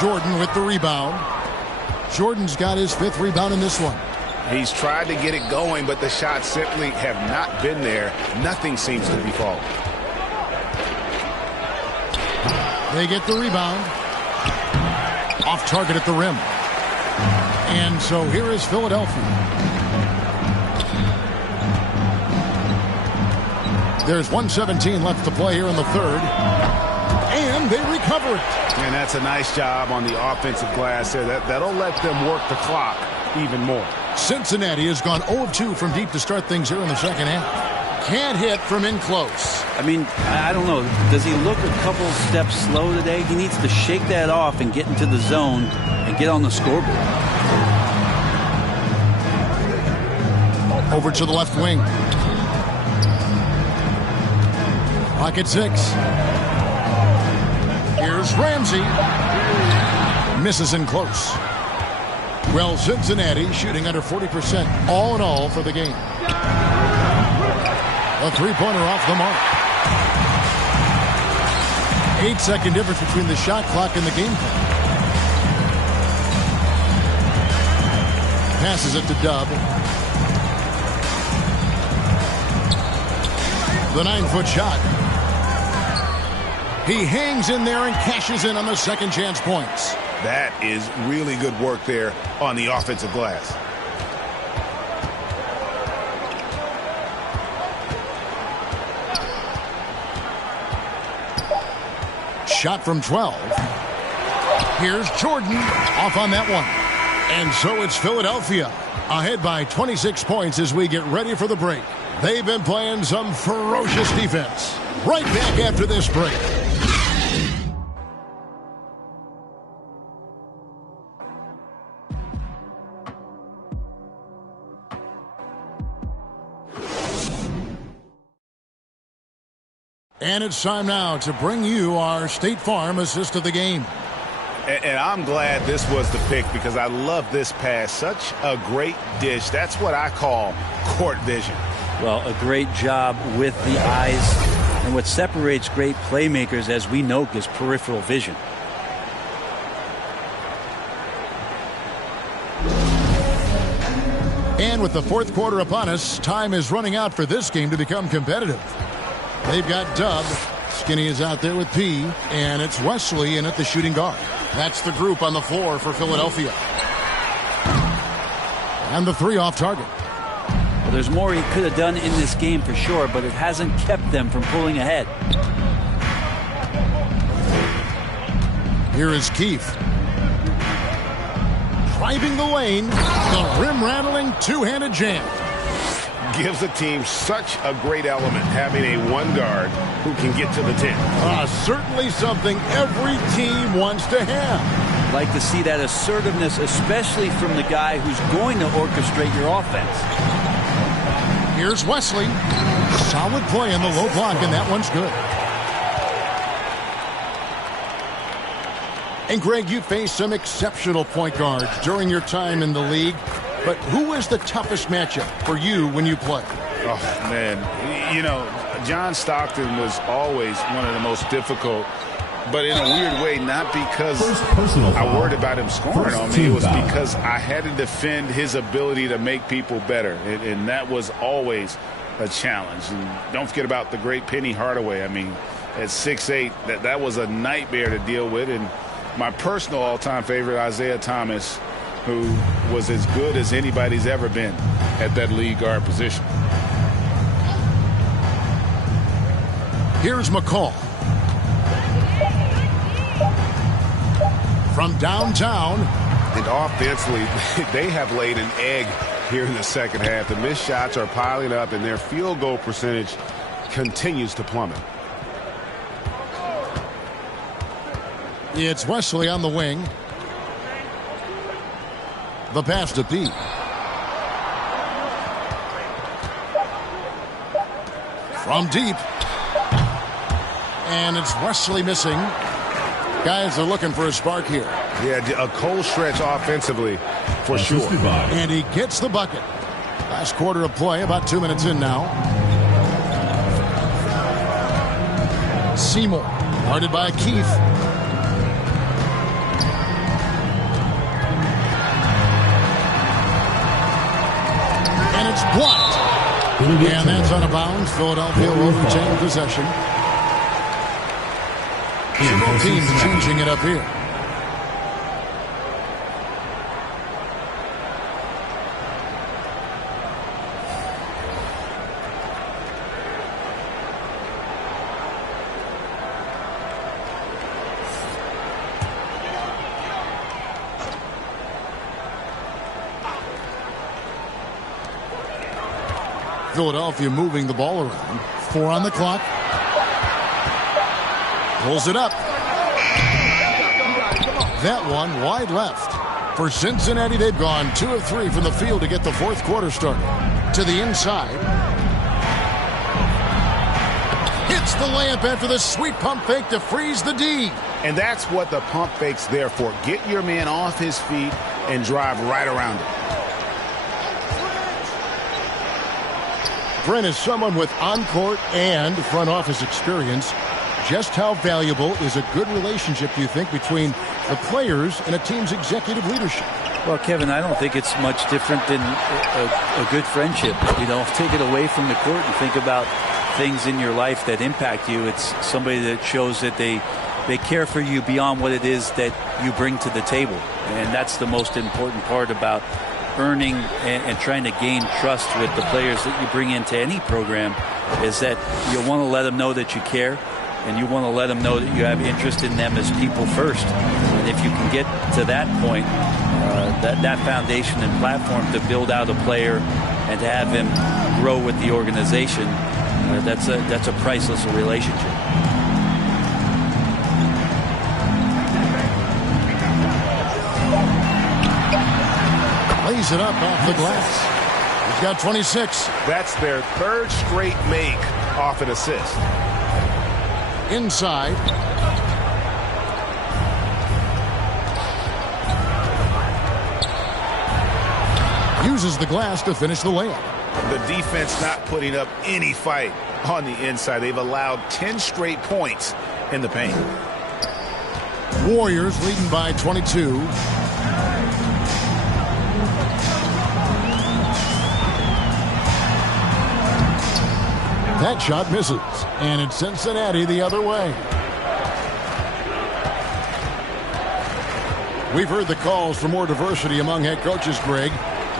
Jordan with the rebound. Jordan's got his 5th rebound in this one. He's tried to get it going, but the shots simply have not been there. Nothing seems to be falling. They get the rebound. Off target at the rim. And so here is Philadelphia. There's 1:17 left to play here in the third. And they recover it. And that's a nice job on the offensive glass there. That'll let them work the clock even more. Cincinnati has gone 0 of 2 from deep to start things here in the second half. Can't hit from in close. I mean, I don't know. Does he look a couple steps slow today? He needs to shake that off and get into the zone and get on the scoreboard. Over to the left wing. Pocket 6. Here's Ramsey. Misses in close. Well, Cincinnati shooting under 40% all in all for the game. A three-pointer off the mark. 8-second difference between the shot clock and the game clock. Passes it to Dub. The 9-foot shot. He hangs in there and cashes in on the second chance points. That is really good work there on the offensive glass. Shot from 12. Here's Jordan off on that one. And so it's Philadelphia Ahead by 26 points as we get ready for the break. They've been playing some ferocious defense. Right back after this break. And it's time now to bring you our State Farm assist of the game. And I'm glad this was the pick because I love this pass. Such a great dish. That's what I call court vision. Well, a great job with the eyes. And what separates great playmakers, as we know, is peripheral vision. And with the fourth quarter upon us, time is running out for this game to become competitive. They've got Dub. Skinny is out there with P. And it's Wesley in at the shooting guard. That's the group on the floor for Philadelphia. And the three off target. Well, there's more he could have done in this game for sure, but it hasn't kept them from pulling ahead. Here is Keith. Driving the lane. The rim-rattling two-handed jam. Gives the team such a great element, having a one guard who can get to the 10. Certainly something every team wants to have. Like to see that assertiveness, especially from the guy who's going to orchestrate your offense. Here's Wesley. Solid play in the low block, and that one's good. And Greg, you faced some exceptional point guards during your time in the league. But who was the toughest matchup for you when you played? Oh, man. You know, John Stockton was always one of the most difficult, but in a weird way, not because I worried about him scoring on me. It was because I had to defend his ability to make people better, and that was always a challenge. And don't forget about the great Penny Hardaway. I mean, at 6'8", that was a nightmare to deal with. And my personal all-time favorite, Isaiah Thomas, who was as good as anybody's ever been at that lead guard position. Here's McCall. From downtown. And offensively, they have laid an egg here in the second half. The missed shots are piling up, and their field goal percentage continues to plummet. It's Wesley on the wing. The pass to P. From deep. And it's Wesley missing. Guys are looking for a spark here. Yeah, a cold stretch offensively for sure. And he gets the bucket. Last quarter of play, about 2 minutes in now. Seymour, guarded by Keith. And it's blocked. And that's out of bounds. Philadelphia will retain possession. Both teams changing it up here. Philadelphia moving the ball around. 4 on the clock. Pulls it up. That one wide left. For Cincinnati, they've gone 2 of 3 from the field to get the fourth quarter started. To the inside. Hits the layup after the sweet pump fake to freeze the D. And that's what the pump fake's there for. Get your man off his feet and drive right around it. Brent is someone with on-court and front office experience. Just how valuable is a good relationship, do you think, between the players and a team's executive leadership? Well, Kevin, I don't think it's much different than a good friendship. You know, take it away from the court and think about things in your life that impact you. It's somebody that shows that they care for you beyond what it is that you bring to the table. And that's the most important part about earning and trying to gain trust with the players that you bring into any program, is that you want to let them know that you care, and you want to let them know that you have interest in them as people first. And if you can get to that point, that foundation and platform to build out a player and to have him grow with the organization. That's a priceless relationship. Lays it up off the glass. He's got 26. That's their third straight make off an assist. Inside. Uses the glass to finish the layup. The defense not putting up any fight on the inside. They've allowed 10 straight points in the paint. Warriors leading by 22. That shot misses, and it's Cincinnati the other way. We've heard the calls for more diversity among head coaches, Greg.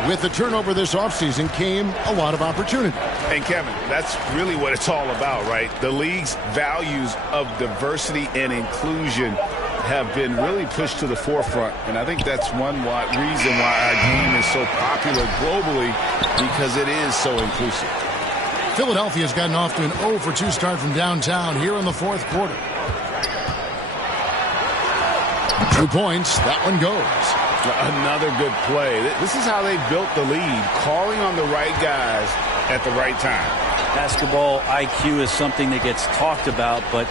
With the turnover this offseason came a lot of opportunity. And Kevin, that's really what it's all about, right? The league's values of diversity and inclusion have been really pushed to the forefront. And I think that's one reason why our game is so popular globally, because it is so inclusive. Philadelphia's gotten off to an 0 for 2 start from downtown here in the fourth quarter. 2 points. That one goes. Another good play. This is how they built the lead, calling on the right guys at the right time. Basketball IQ is something that gets talked about, but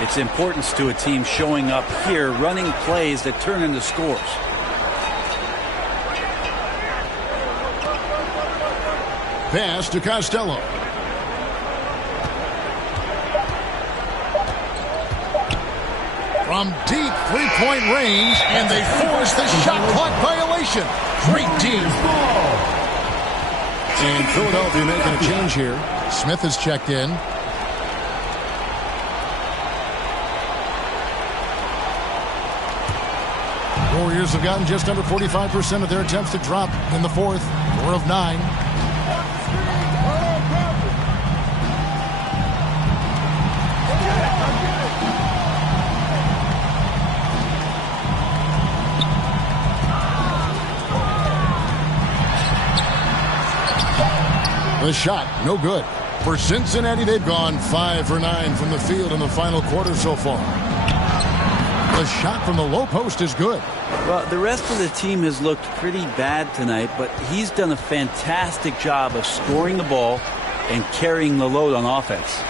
its importance to a team showing up here, running plays that turn into scores. Pass to Costello. From deep three-point range, and they force the shot clock violation. Great team. And Philadelphia making a change here. Smith has checked in. Warriors have gotten just under 45% of their attempts to drop in the fourth. 4 of 9. The shot, no good. For Cincinnati, they've gone 5 for 9 from the field in the final quarter so far. The shot from the low post is good. Well, the rest of the team has looked pretty bad tonight, but he's done a fantastic job of scoring the ball and carrying the load on offense.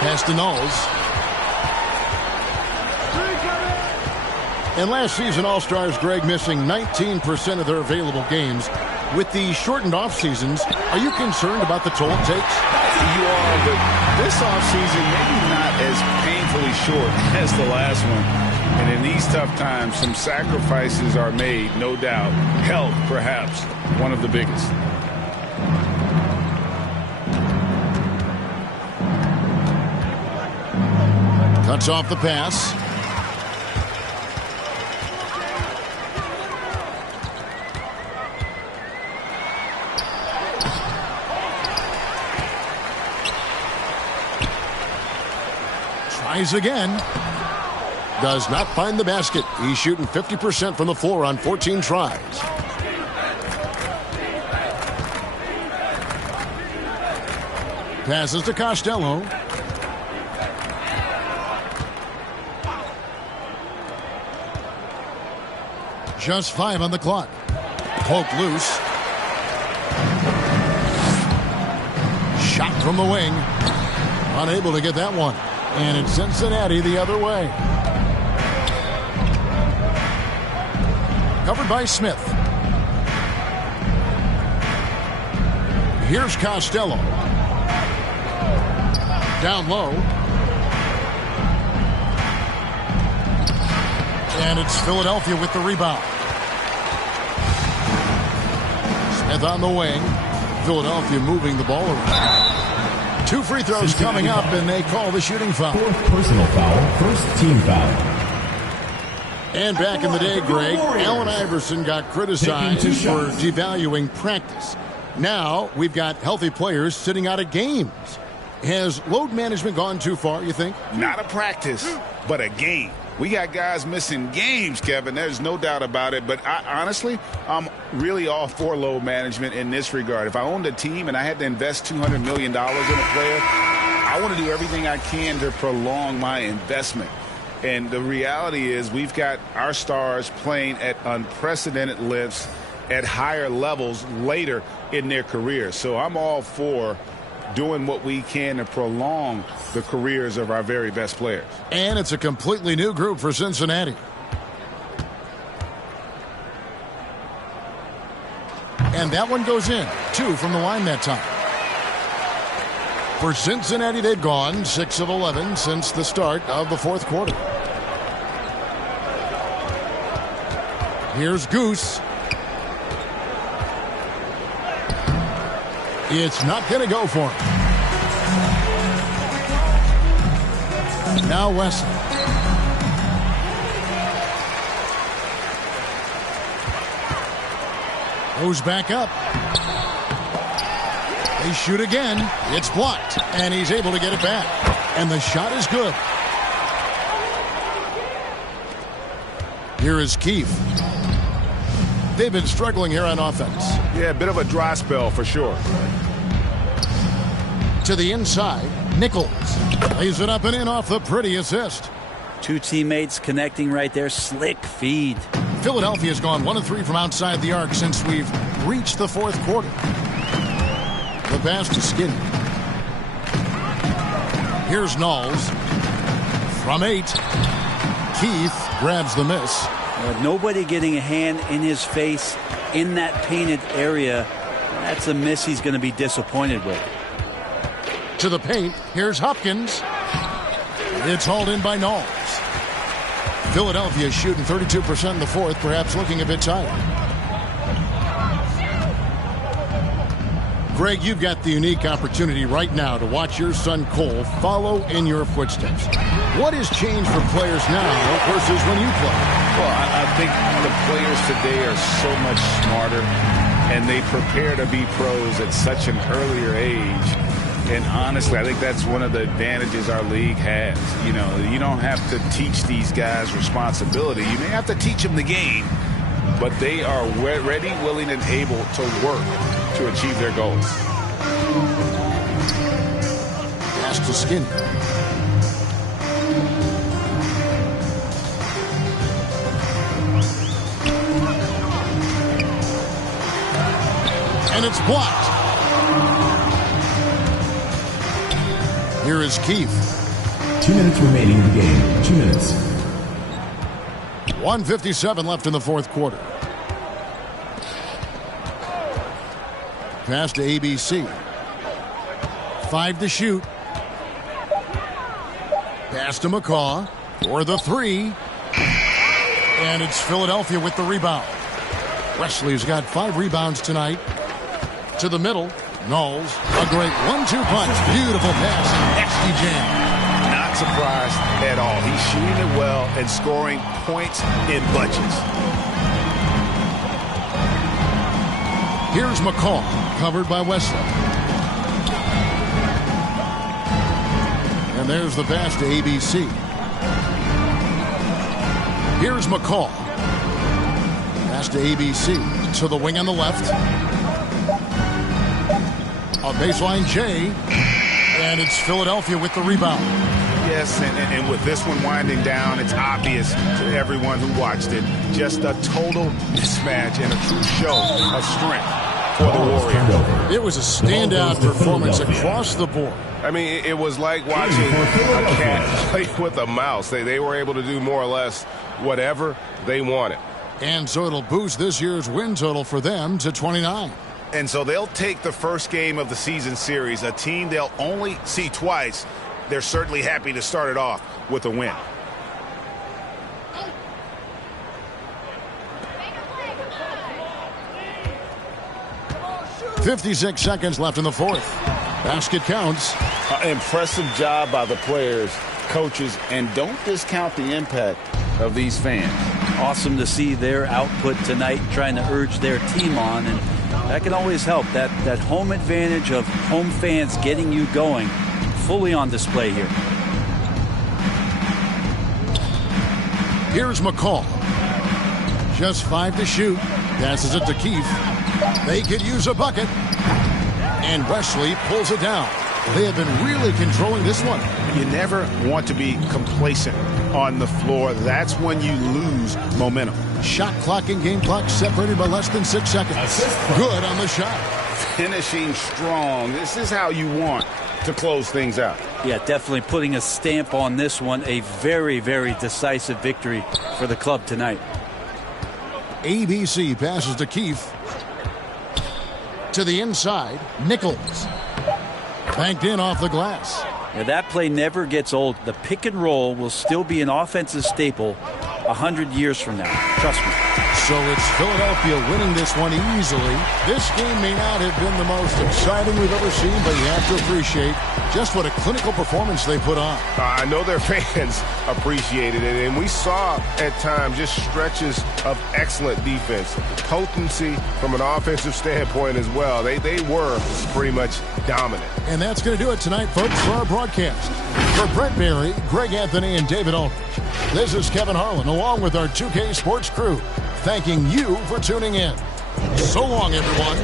Pass to Knowles. And last season, All-Stars Greg missing 19% of their available games. With the shortened off seasons, are you concerned about the toll it takes? You are, but this offseason maybe not as painfully short as the last one. And in these tough times, some sacrifices are made, no doubt. Health, perhaps, one of the biggest. Cuts off the pass. Tries again. Does not find the basket. He's shooting 50% from the floor on 14 tries. Passes to Costello. Just 5 on the clock. Poked loose. Shot from the wing. Unable to get that one. And it's Cincinnati the other way. Covered by Smith. Here's Costello. Down low. And it's Philadelphia with the rebound. Smith on the wing. Philadelphia moving the ball around. 2 free throws coming up, and they call the shooting foul. 4th personal foul, 1st team foul. And back in the day, Greg, Allen Iverson got criticized for devaluing practice. Now we've got healthy players sitting out of games. Has load management gone too far, you think? Not a practice, but a game. We got guys missing games, Kevin. There's no doubt about it. But honestly, I'm really all for load management in this regard. If I owned a team and I had to invest $200 million in a player, I want to do everything I can to prolong my investment. And the reality is we've got our stars playing at unprecedented lengths at higher levels later in their careers. So I'm all for doing what we can to prolong the careers of our very best players. And it's a completely new group for Cincinnati. And that one goes in. 2 from the line that time. For Cincinnati, they've gone 6 of 11 since the start of the fourth quarter. Here's Goose. It's not going to go for him. Now Wesley. Goes back up. They shoot again. It's blocked. And he's able to get it back. And the shot is good. Here is Keefe. They've been struggling here on offense. Yeah, a bit of a dry spell for sure. To the inside, Nichols lays it up and in off the pretty assist. 2 teammates connecting right there. Slick feed. Philadelphia's gone 1 of 3 from outside the arc since we've reached the fourth quarter. The pass to Skinny. Here's Knowles. From 8. Keith grabs the miss. Nobody getting a hand in his face in that painted area. That's a miss he's going to be disappointed with. To the paint. Here's Hopkins. It's hauled in by Knowles. Philadelphia shooting 32% in the fourth, perhaps looking a bit tired. Greg, you've got the unique opportunity right now to watch your son Cole follow in your footsteps. What has changed for players now versus when you played? Well, I think the players today are so much smarter, and they prepare to be pros at such an earlier age. And honestly, I think that's one of the advantages our league has. You know, you don't have to teach these guys responsibility. You may have to teach them the game, but they are ready, willing, and able to work to achieve their goals. Pass to Skinny. And it's blocked. Here is Keefe. 2 minutes remaining in the game. 2 minutes. 1:57 left in the fourth quarter. Pass to ABC. 5 to shoot. Pass to McCaw for the 3. And it's Philadelphia with the rebound. Wesley's got 5 rebounds tonight. To the middle. Knowles, a great 1-2 punch. Beautiful pass. Nasty jam. Not surprised at all. He's shooting it well and scoring points in bunches. Here's McCaw, covered by Wesley. And there's the pass to ABC. Here's McCaw. Pass to ABC. To the wing on the left. A baseline J, and it's Philadelphia with the rebound. Yes, and with this one winding down, it's obvious to everyone who watched it. Just a total mismatch and a true show of strength for the Warriors. It was a standout performance across the board. I mean, it was like watching a cat play with a mouse. They were able to do more or less whatever they wanted. And so it'll boost this year's win total for them to 29. And so they'll take the first game of the season series, a team they'll only see twice. They're certainly happy to start it off with a win. .56 seconds left in the fourth. Basket counts. Impressive job by the players, coaches, and don't discount the impact of these fans. Awesome to see their output tonight, trying to urge their team on, and that can always help. That home advantage of home fans getting you going, fully on display here. Here's McCall. Just 5 to shoot. Passes it to Keefe. They could use a bucket. And Wesley pulls it down. They have been really controlling this one. You never want to be complacent on the floor. That's when you lose momentum. Shot clock and game clock separated by less than 6 seconds. Good on the shot. Finishing strong. This is how you want to close things out. Yeah, definitely putting a stamp on this one. A very, very decisive victory for the club tonight. ABC passes to Keefe. To the inside, Nichols. Banked in off the glass. Yeah, that play never gets old. The pick and roll will still be an offensive staple 100 years from now. Trust me. So it's Philadelphia winning this one easily. This game may not have been the most exciting we've ever seen, but you have to appreciate just what a clinical performance they put on. I know their fans appreciated it, and we saw at times just stretches of excellent defense. Potency from an offensive standpoint as well. They were pretty much dominant. And that's going to do it tonight, folks, for our broadcast. For Brent Barry, Greg Anthony, and David Aldridge, this is Kevin Harlan, along with our 2K Sports crew, thanking you for tuning in. So long, everyone.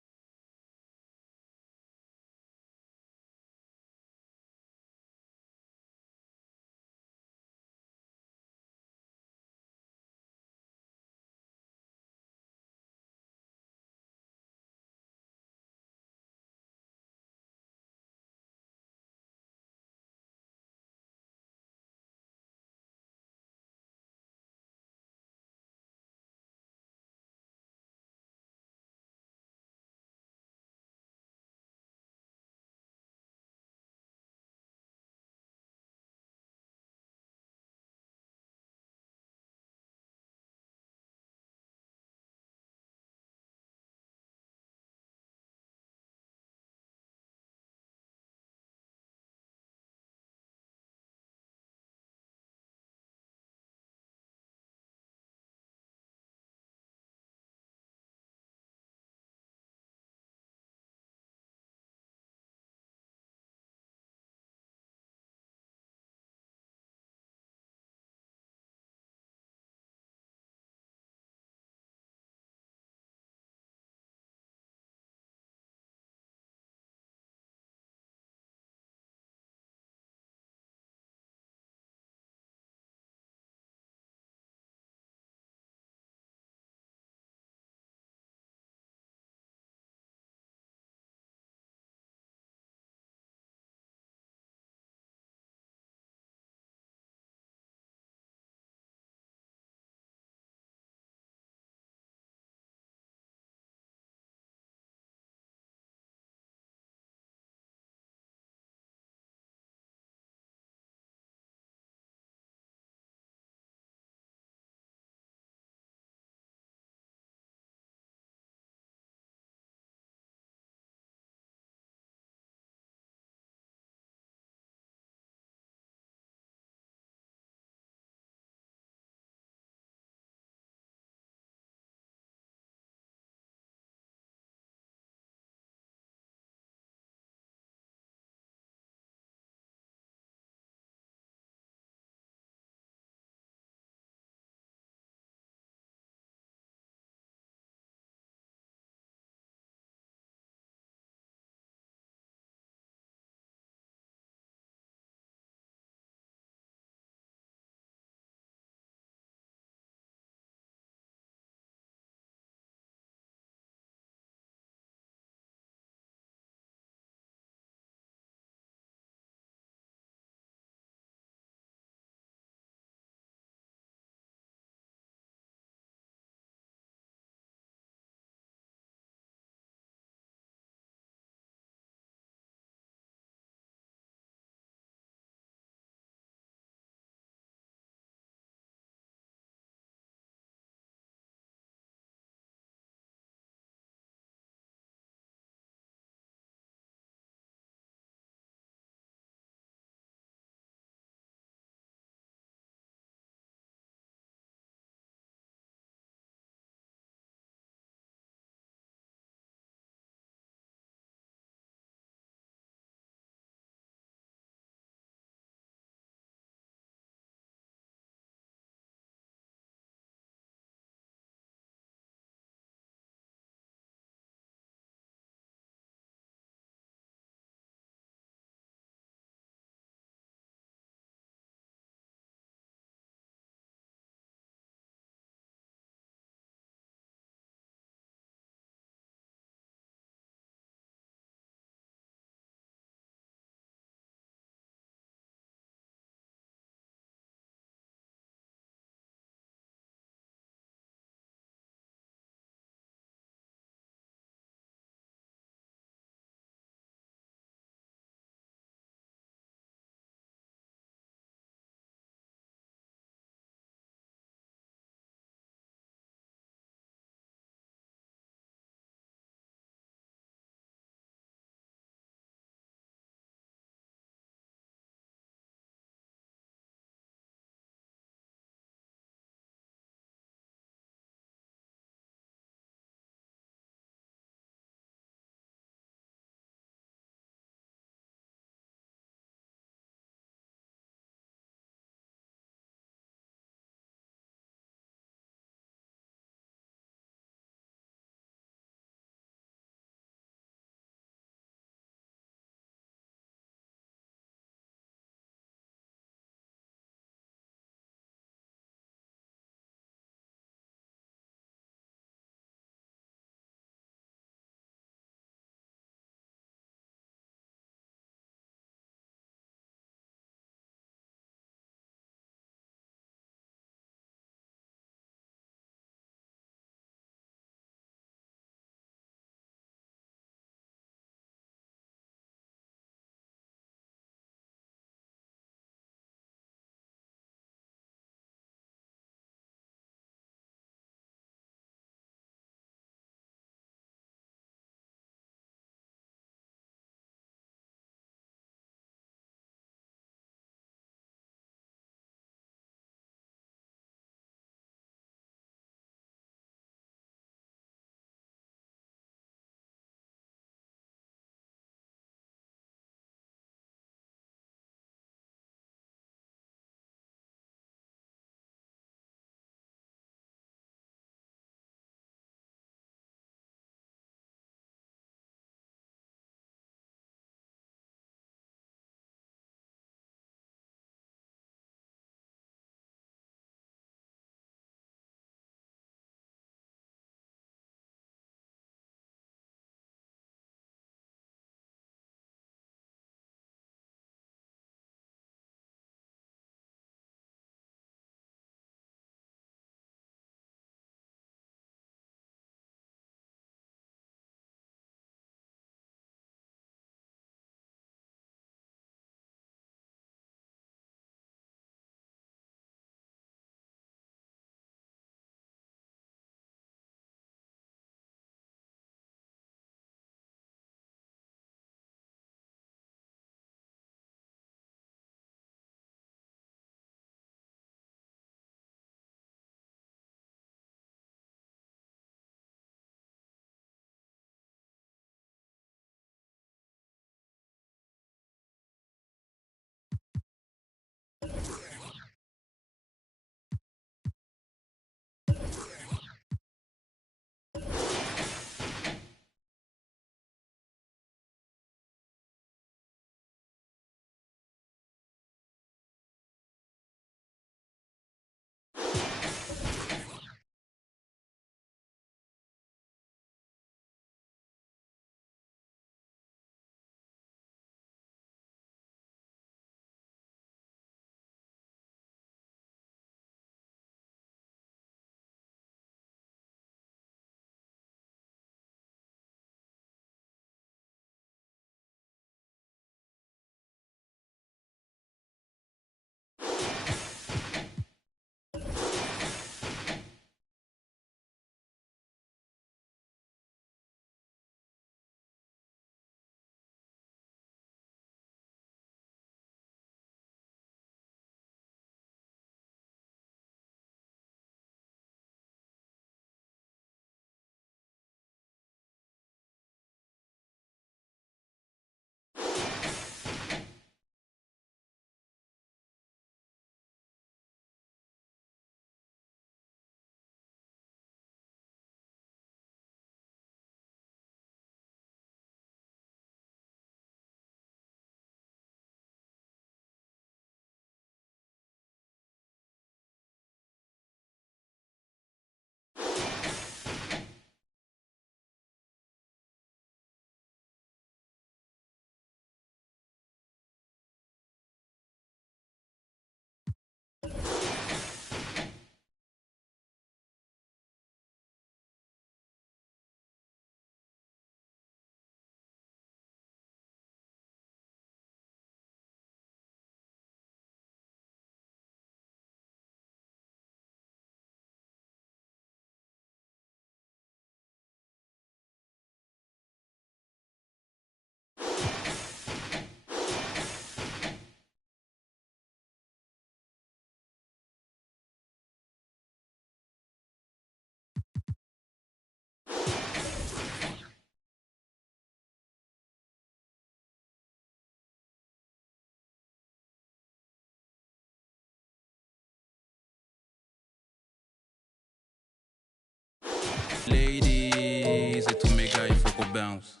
Ladies et tous mes gars, il faut qu'on bounce.